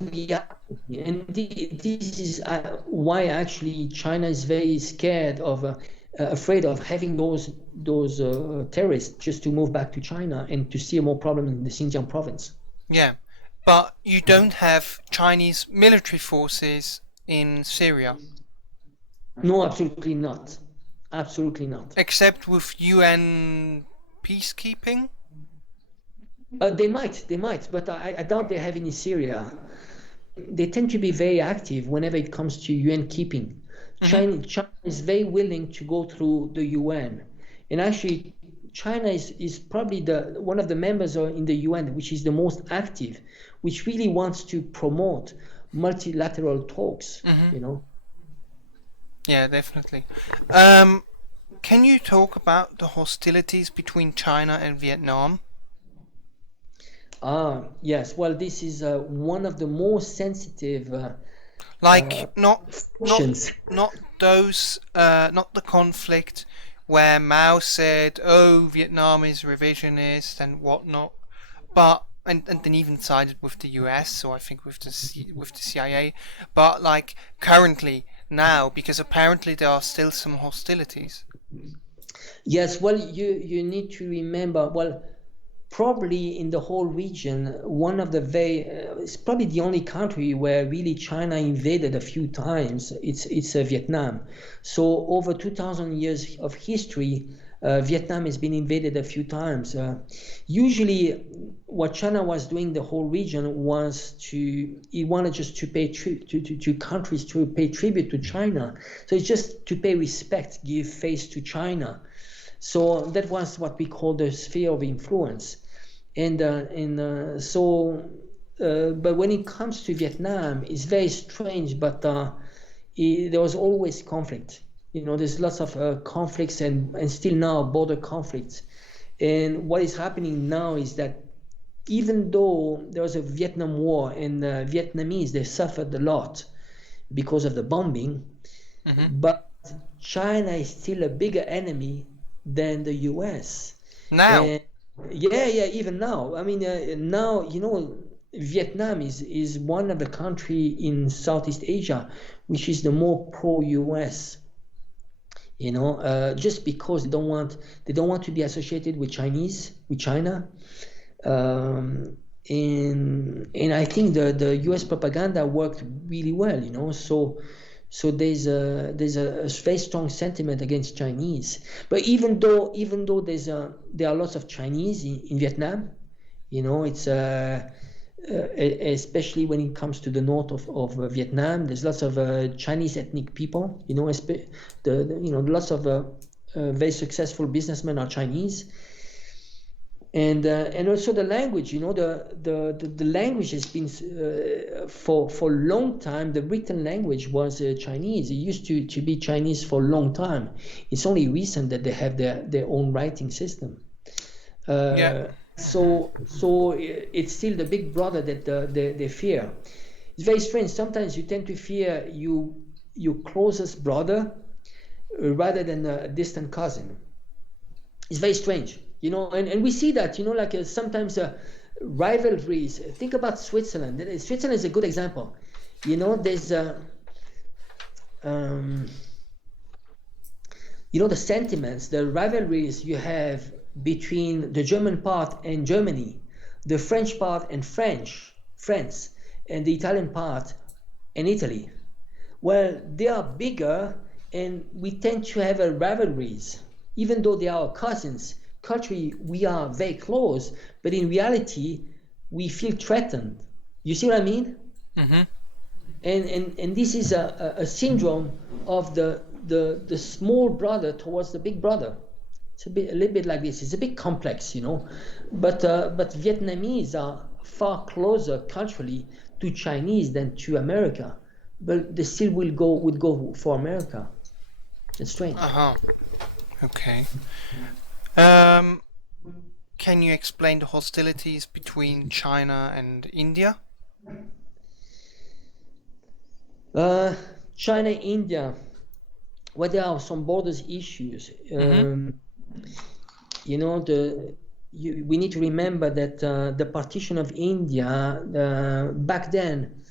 reality, and this is why actually China is very scared afraid of having those terrorists just to move back to China and to see more problem in the Xinjiang province. Yeah. But you don't have Chinese military forces in Syria, No, absolutely not. Absolutely not. except with UN peacekeeping? They might, but I doubt they have any Syria. They tend to be very active whenever it comes to UN keeping. Mm-hmm. China is very willing to go through the UN, and actually, China is probably the one of the members in the UN which is the most active, which really wants to promote multilateral talks. Mm-hmm. You know. Yeah, definitely. Um, can you talk about the hostilities between China and Vietnam? Yes. Well, this is one of the most sensitive Like not questions. not the conflict where Mao said, "Oh, Vietnam is revisionist and whatnot," but and then even sided with the U.S. So I think with with the CIA, but like currently now, because apparently there are still some hostilities. Yes. Well, you need to remember. Well, probably in the whole region, one of the it's probably the only country where really China invaded a few times. It's Vietnam. So over 2,000 years of history, Vietnam has been invaded a few times. Usually, what China was doing the whole region was he wanted just to pay to countries to pay tribute to China. So it's just to pay respect, give face to China. So that was what we call the sphere of influence. But when it comes to Vietnam, it's very strange. But there was always conflict. There's lots of conflicts and still now border conflicts. And what is happening now is that even though there was a Vietnam War and Vietnamese, they suffered a lot because of the bombing, Hmm. but China is still a bigger enemy than the US. Now, And yeah, even now. I mean, now, Vietnam is one of the country in Southeast Asia which is the more pro-US. Just because they don't want to be associated with China. Um, and I think the US propaganda worked really well. So there's a very strong sentiment against Chinese. But even though there are lots of Chinese in Vietnam, it's especially when it comes to the north of Vietnam, there's lots of Chinese ethnic people. Lots of very successful businessmen are Chinese. And also the language, the language has been for a long time. The written language was Chinese. It used to be Chinese for a long time. It's only recent that they have their own writing system. yeah. So it's still the big brother that they fear. It's very strange. Sometimes you tend to fear your closest brother rather than a distant cousin. It's very strange, and we see that, like sometimes rivalries. Think about Switzerland. Switzerland is a good example. There's um, the sentiments, the rivalries you have between the German part and Germany, the French part and France, and the Italian part and Italy. Well, they are bigger, and we tend to have a rivalries, even though they are cousins. Culturally, we are very close, but in reality, we feel threatened. You see what I mean? Mm-hmm. And this is a syndrome of the small brother towards the big brother. It's a little bit like this. It's a bit complex, but Vietnamese are far closer culturally to Chinese than to America, but they still would go for America. It's strange. Uh-huh. Okay. Um, can you explain the hostilities between China and India? Uh, China, India. Well, there are some borders issues. Mm-hmm. You know, we need to remember that the partition of India back then,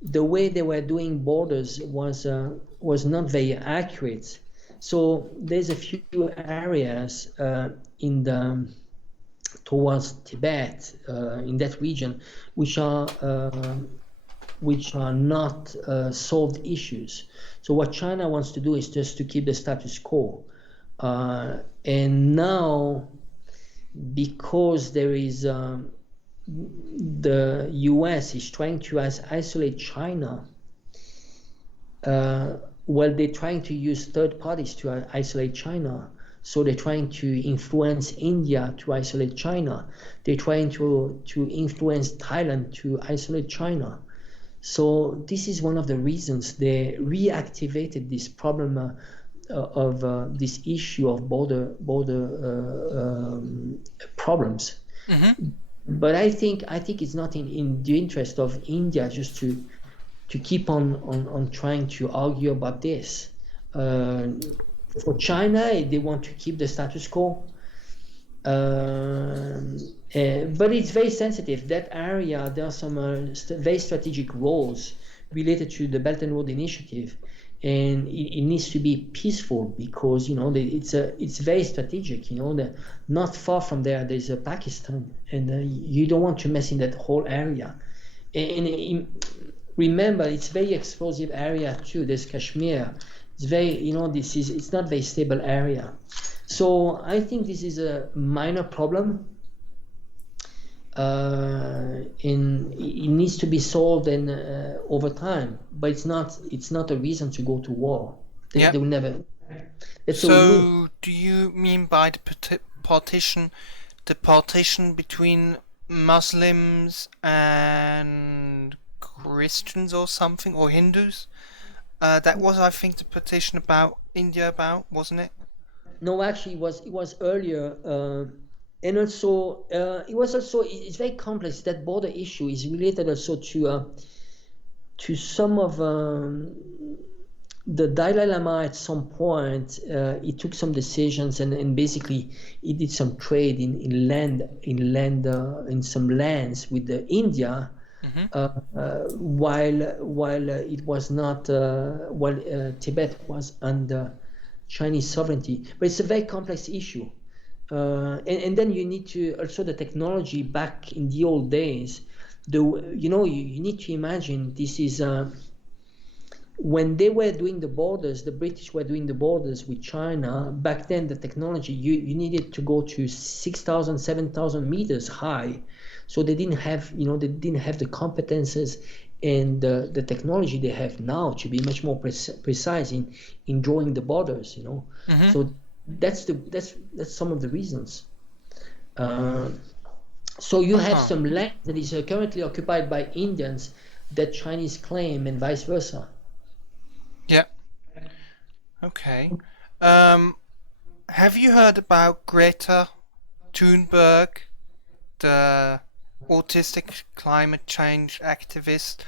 the way they were doing borders was not very accurate. So there's a few areas in the towards Tibet in that region which are not solved issues. So what China wants to do is just to keep the status quo. And now, because there is the US is trying to isolate China, well, they're trying to use third parties to isolate China. So they're trying to influence India to isolate China. They're trying to influence Thailand to isolate China. So this is one of the reasons they reactivated this problem of this issue of border problems. Mm-hmm. But I think it's not in the interest of India just to keep on trying to argue about this. Uh, for China, they want to keep the status quo. But it's very sensitive. That area, there are some very strategic roles related to the Belt and Road Initiative, and it needs to be peaceful because it's very strategic. That not far from there's a Pakistan, and you don't want to mess in that whole area. And remember, it's very explosive area too. There's Kashmir. It's very, it's not very stable area. So I think this is a minor problem. It needs to be solved and over time, but it's not a reason to go to war. They, Yeah. they will never. That's a rule. So, do you mean by the partition between Muslims and Christians or something, or Hindus? That was, I think, the petition about India, wasn't it? No, actually, it was earlier, and also it's very complex. That border issue is related also to some of the Dalai Lama. At some point, he took some decisions, and basically he did some trade in some lands with India, Mm-hmm. while it was not while Tibet was under Chinese sovereignty. But it's a very complex issue, and then you need to also the technology back in the old days. You need to imagine this is. When they were doing the borders, the British were doing the borders with China. Back then, the technology, you needed to go to 6,000, 7,000 meters high. So they didn't have, they didn't have the competences and the technology they have now to be much more precise in drawing the borders. Mm-hmm. So that's some of the reasons. So you have Uh-huh. some land that is currently occupied by Indians that Chinese claim, and vice versa. Yeah. Okay. Um, have you heard about Greta Thunberg, the autistic climate change activist,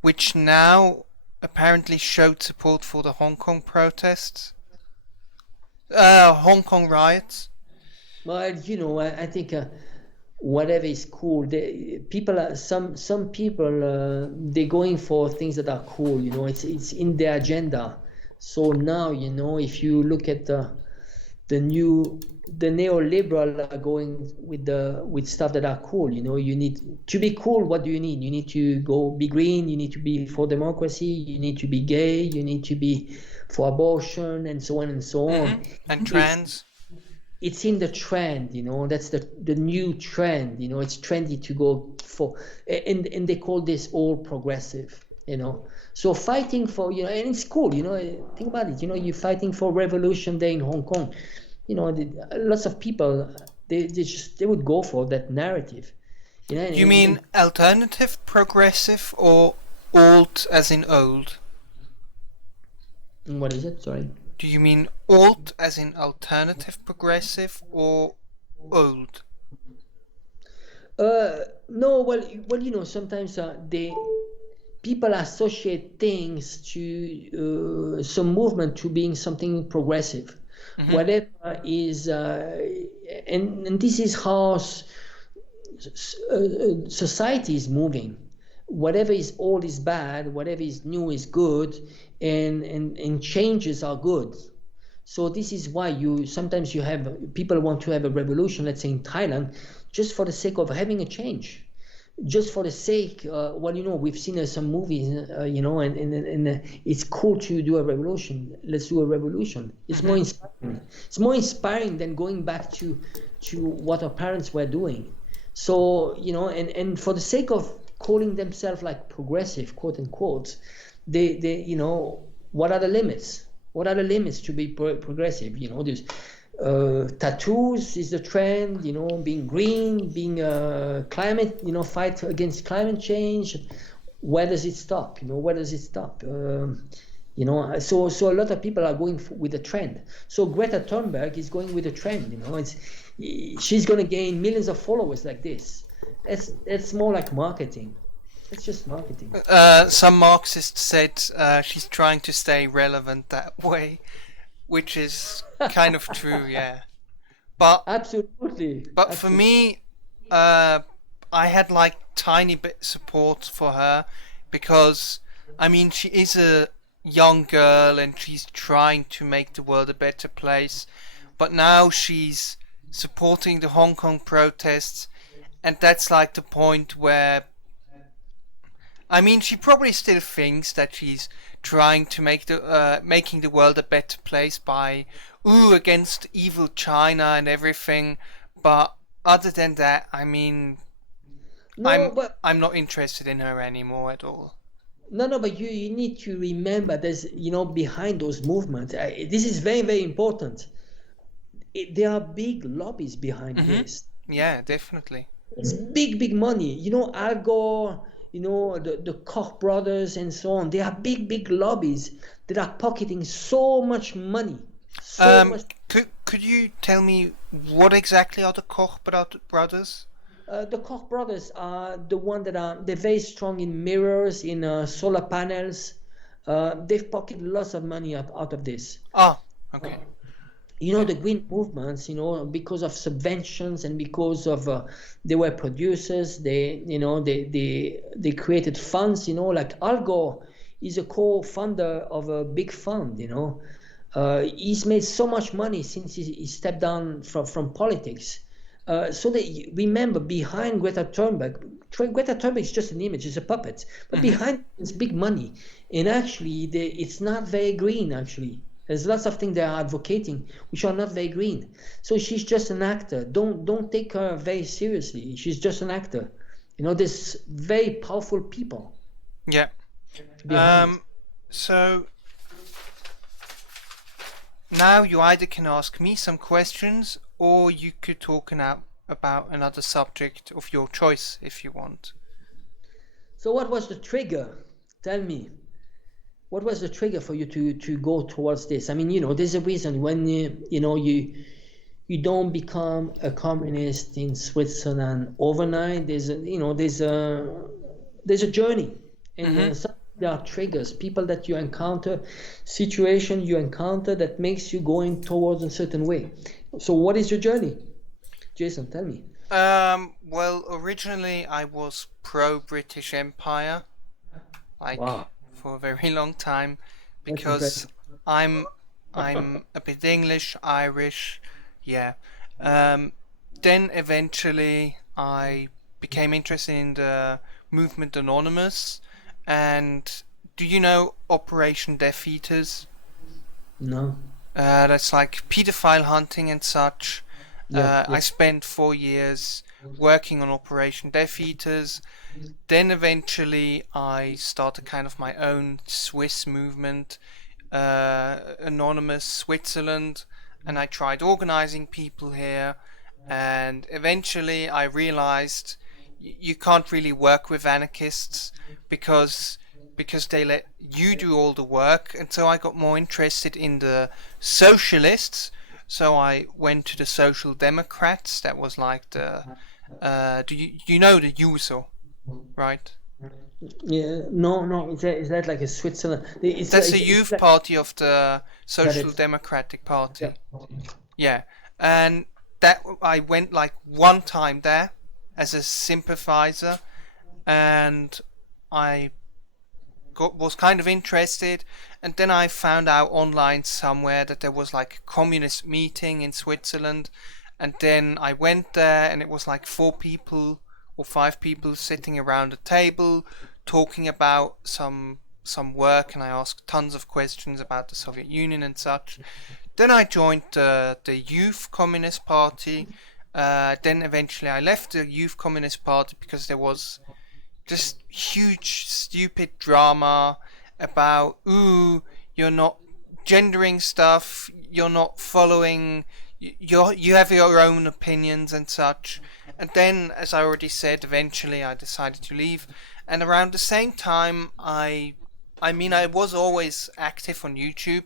which now apparently showed support for the Hong Kong protests, Hong Kong riots. Well, I think whatever is cool, people are some people they're going for things that are cool. It's in their agenda. So now, if you look at the neoliberal are going with stuff that are cool. You need to be cool. What do you need? You need to go be green. You need to be for democracy. You need to be gay. You need to be for abortion, and so on and so on. And It's trans. it's in the trend. That's the new trend. It's trendy to go for, and they call this all progressive. So fighting for, and it's cool. Think about it. You're fighting for revolution there in Hong Kong. Lots of people, they would go for that narrative. You mean alternative progressive or alt as in old? What is it? Sorry. Do you mean alt as in alternative progressive or old? No. Well, sometimes people associate things to some movement to being something progressive. Whatever is, and this is how society is moving. Whatever is old is bad, whatever is new is good, and changes are good. So this is why sometimes you have people want to have a revolution, let's say in Thailand, just for the sake of having a change. Just for the sake, we've seen some movies, and it's cool to do a revolution. Let's do a revolution. It's more inspiring. It's more inspiring than going back to what our parents were doing. So, and for the sake of calling themselves like progressive, quote unquote, they what are the limits? What are the limits to be progressive? There's tattoos is the trend, being green, being climate, fight against climate change. Where does it stop? Where does it stop? So a lot of people are going with the trend. So Greta Thunberg is going with the trend. She's going to gain millions of followers like this. It's more like marketing. It's just marketing. Some Marxists said she's trying to stay relevant that way, which is kind of true, yeah. But absolutely. For me, I had like tiny bit support for her because she is a young girl and she's trying to make the world a better place. But now she's supporting the Hong Kong protests, and that's like the point where she probably still thinks that she's trying to make making the world a better place by against evil China and everything, but other than that, I'm not interested in her anymore at all. No, but you need to remember there's behind those movements. This is very, very important. There are big lobbies behind this. Yeah, definitely. It's big money. Al Gore, the Koch brothers and so on. They are big lobbies that are pocketing so much money. Could you tell me what exactly are the Koch brothers? The Koch brothers are the one they're very strong in mirrors, in solar panels. They've pocketed lots of money out of this. Ah, okay. The green movements, because of subventions and because of they were producers, they created funds, like Al Gore is a co-founder of a big fund, he's made so much money since he stepped down from politics. So they remember behind Greta Thunberg is just an image, it's a puppet, but behind it's big money, and actually it's not very green actually. There's lots of things they are advocating which are not very green. So she's just an actor. Don't take her very seriously. She's just an actor. There's very powerful people. Yeah. So now you either can ask me some questions or you could talk now about another subject of your choice if you want. So what was the trigger? Tell me. What was the trigger for you to go towards this? There's a reason when you you don't become a communist in Switzerland overnight. There's a journey, and Mm-hmm. there are triggers, people that you encounter, situation you encounter that makes you going towards a certain way. So, what is your journey, Jason? Tell me. Well, originally I was pro-British Empire, like Wow, for a very long time, that's because impressive. I'm I'm a bit English, Irish, yeah. Um, then eventually I became interested in the movement Anonymous, and do you know Operation Death Eaters? No. That's like pedophile hunting and such. Yeah, I yeah. spent 4 years working on Operation Death Eaters. Then eventually I started kind of my own Swiss movement, Anonymous Switzerland, and I tried organizing people here. And eventually I realized you can't really work with anarchists because they let you do all the work, and so I got more interested in the socialists. So I went to the Social Democrats. That was like the do you know the USO, right? Yeah, no, no. Is that like a Switzerland? That's the It's youth like party of the that Social is. Democratic Yeah. Party. Yeah, and that I went like one time there as a sympathizer, and I was kind of interested, and then I found out online somewhere that there was like a communist meeting in Switzerland, and then I went there, and it was like 4 people or 5 people sitting around a table talking about some work, and I asked tons of questions about the Soviet Union and such. Then I joined the Youth Communist Party. Then eventually I left the Youth Communist Party because there was just huge stupid drama about, ooh, you're not gendering stuff, you're not following, you have your own opinions and such. And then, as I already said, eventually I decided to leave. And around the same time, I mean, I was always active on YouTube,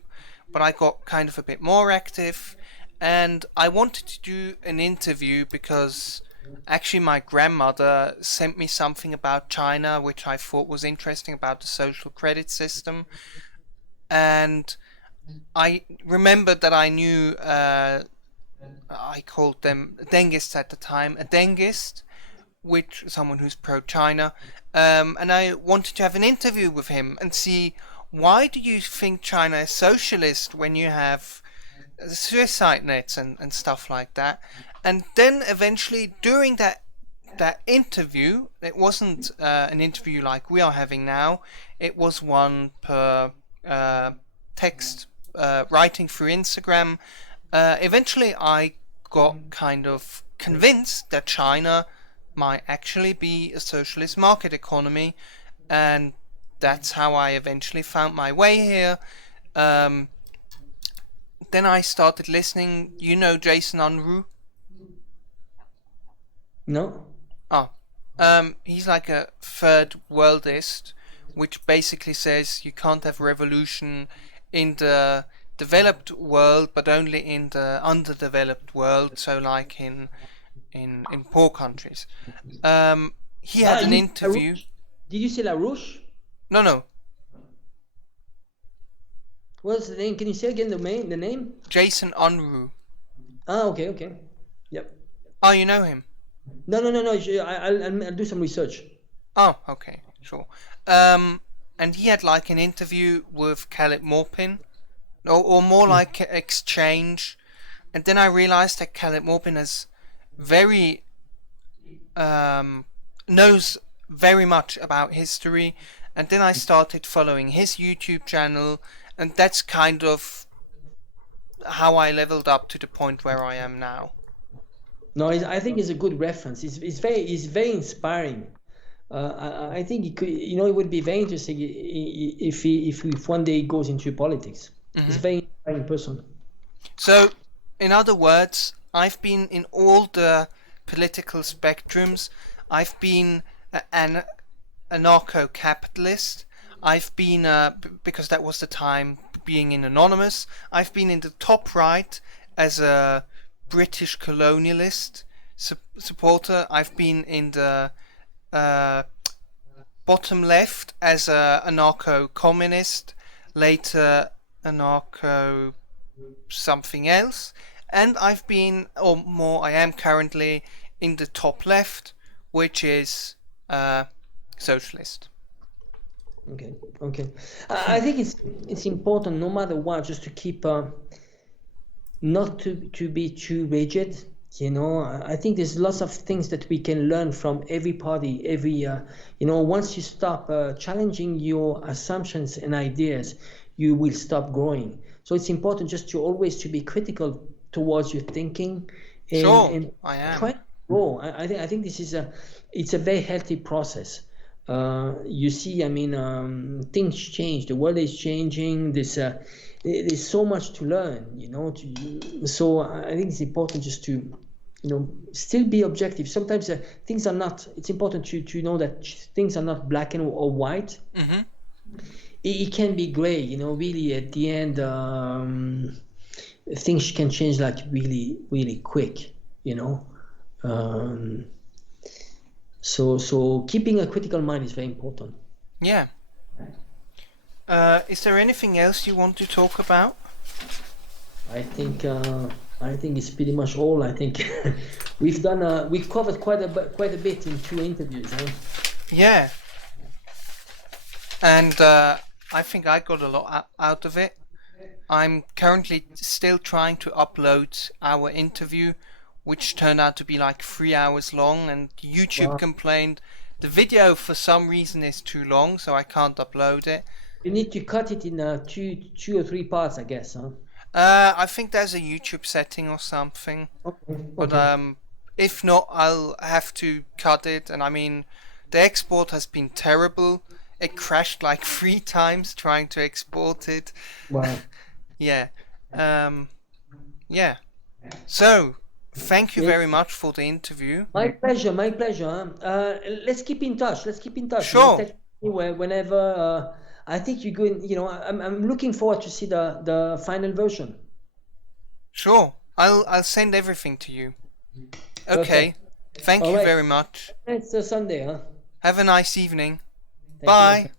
but I got kind of a bit more active, and I wanted to do an interview because actually my grandmother sent me something about China which I thought was interesting about the social credit system, and I remembered that I knew I called them dengists at the time, a dengist, which someone who's pro-China, and I wanted to have an interview with him and see, why do you think China is socialist when you have suicide nets and stuff like that. And then eventually during that interview, it wasn't an interview like we are having now. It was one per uh, text writing through Instagram. Eventually, I got kind of convinced that China might actually be a socialist market economy, and that's how I eventually found my way here. Um, then I started listening. You know Jason Unruh? No. Oh, he's like a third worldist, which basically says you can't have revolution in the developed world, but only in the underdeveloped world. So, like in poor countries. He Ah, had an you interview. did you say La Rouche? No, no, What's the name? Can you say again the name? Jason Unruh. Ah, okay, okay. Yep. Oh, you know him. No, no, no, no. I'll do some research. Oh, okay, sure. Um, and he had like an interview with Caleb Morpin, or more Mm. like exchange. And then I realized that Caleb Morpin has very um, knows very much about history. And then I started following his YouTube channel, and that's kind of how I leveled up to the point where I am now. No, I think it's a good reference. It's very inspiring. I think it could, it would be very interesting if one day he goes into politics. He's Hmm. a very inspiring person. So, in other words, I've been in all the political spectrums. I've been an anarcho-capitalist. I've been, because that was the time being in Anonymous, I've been in the top right as a British colonialist supporter. I've been in the uh, bottom left as a anarcho-communist, later anarcho something else, and I've been, or more, I am currently in the top left, which is socialist. Okay, okay. I think it's important, no matter what, just to keep not to be too rigid. You know, I think there's lots of things that we can learn from every party, every once you stop challenging your assumptions and ideas, you will stop growing. So it's important just to always to be critical towards your thinking and Sure, I try am. to grow. I think this is it's a very healthy process. You see, I mean, things change. The world is changing. There's so much to learn, so I think it's important just to, still be objective. Sometimes things are not. It's important to know that things are not black and or white. Mm-hmm. It can be gray. Really at the end, things can change like really, really quick. Um, so keeping a critical mind is very important. Yeah. Is there anything else you want to talk about? I think it's pretty much all. I think we've covered quite a bit in 2 interviews, huh? Yeah, and I think I got a lot out of it. I'm currently still trying to upload our interview, which turned out to be like 3 hours long, and YouTube Wow. complained the video for some reason is too long, so I can't upload it. You need to cut it in two or three parts, I guess, huh? I think there's a YouTube setting or something, Okay, but okay. if not, I'll have to cut it. And I mean, the export has been terrible. It crashed like 3 times trying to export it. Wow. Yeah. Um, yeah. So, thank you Yeah, very much for the interview. my pleasure, my pleasure. Huh? Let's keep in touch. Let's keep in touch. Sure, Text me whenever. I think you're going. I'm looking forward to see the final version. sure. I'll send everything to you. Okay. Perfect. Thank All you right. very much. It's a Sunday, huh? Have a nice evening. Thank you, my Bye. friend.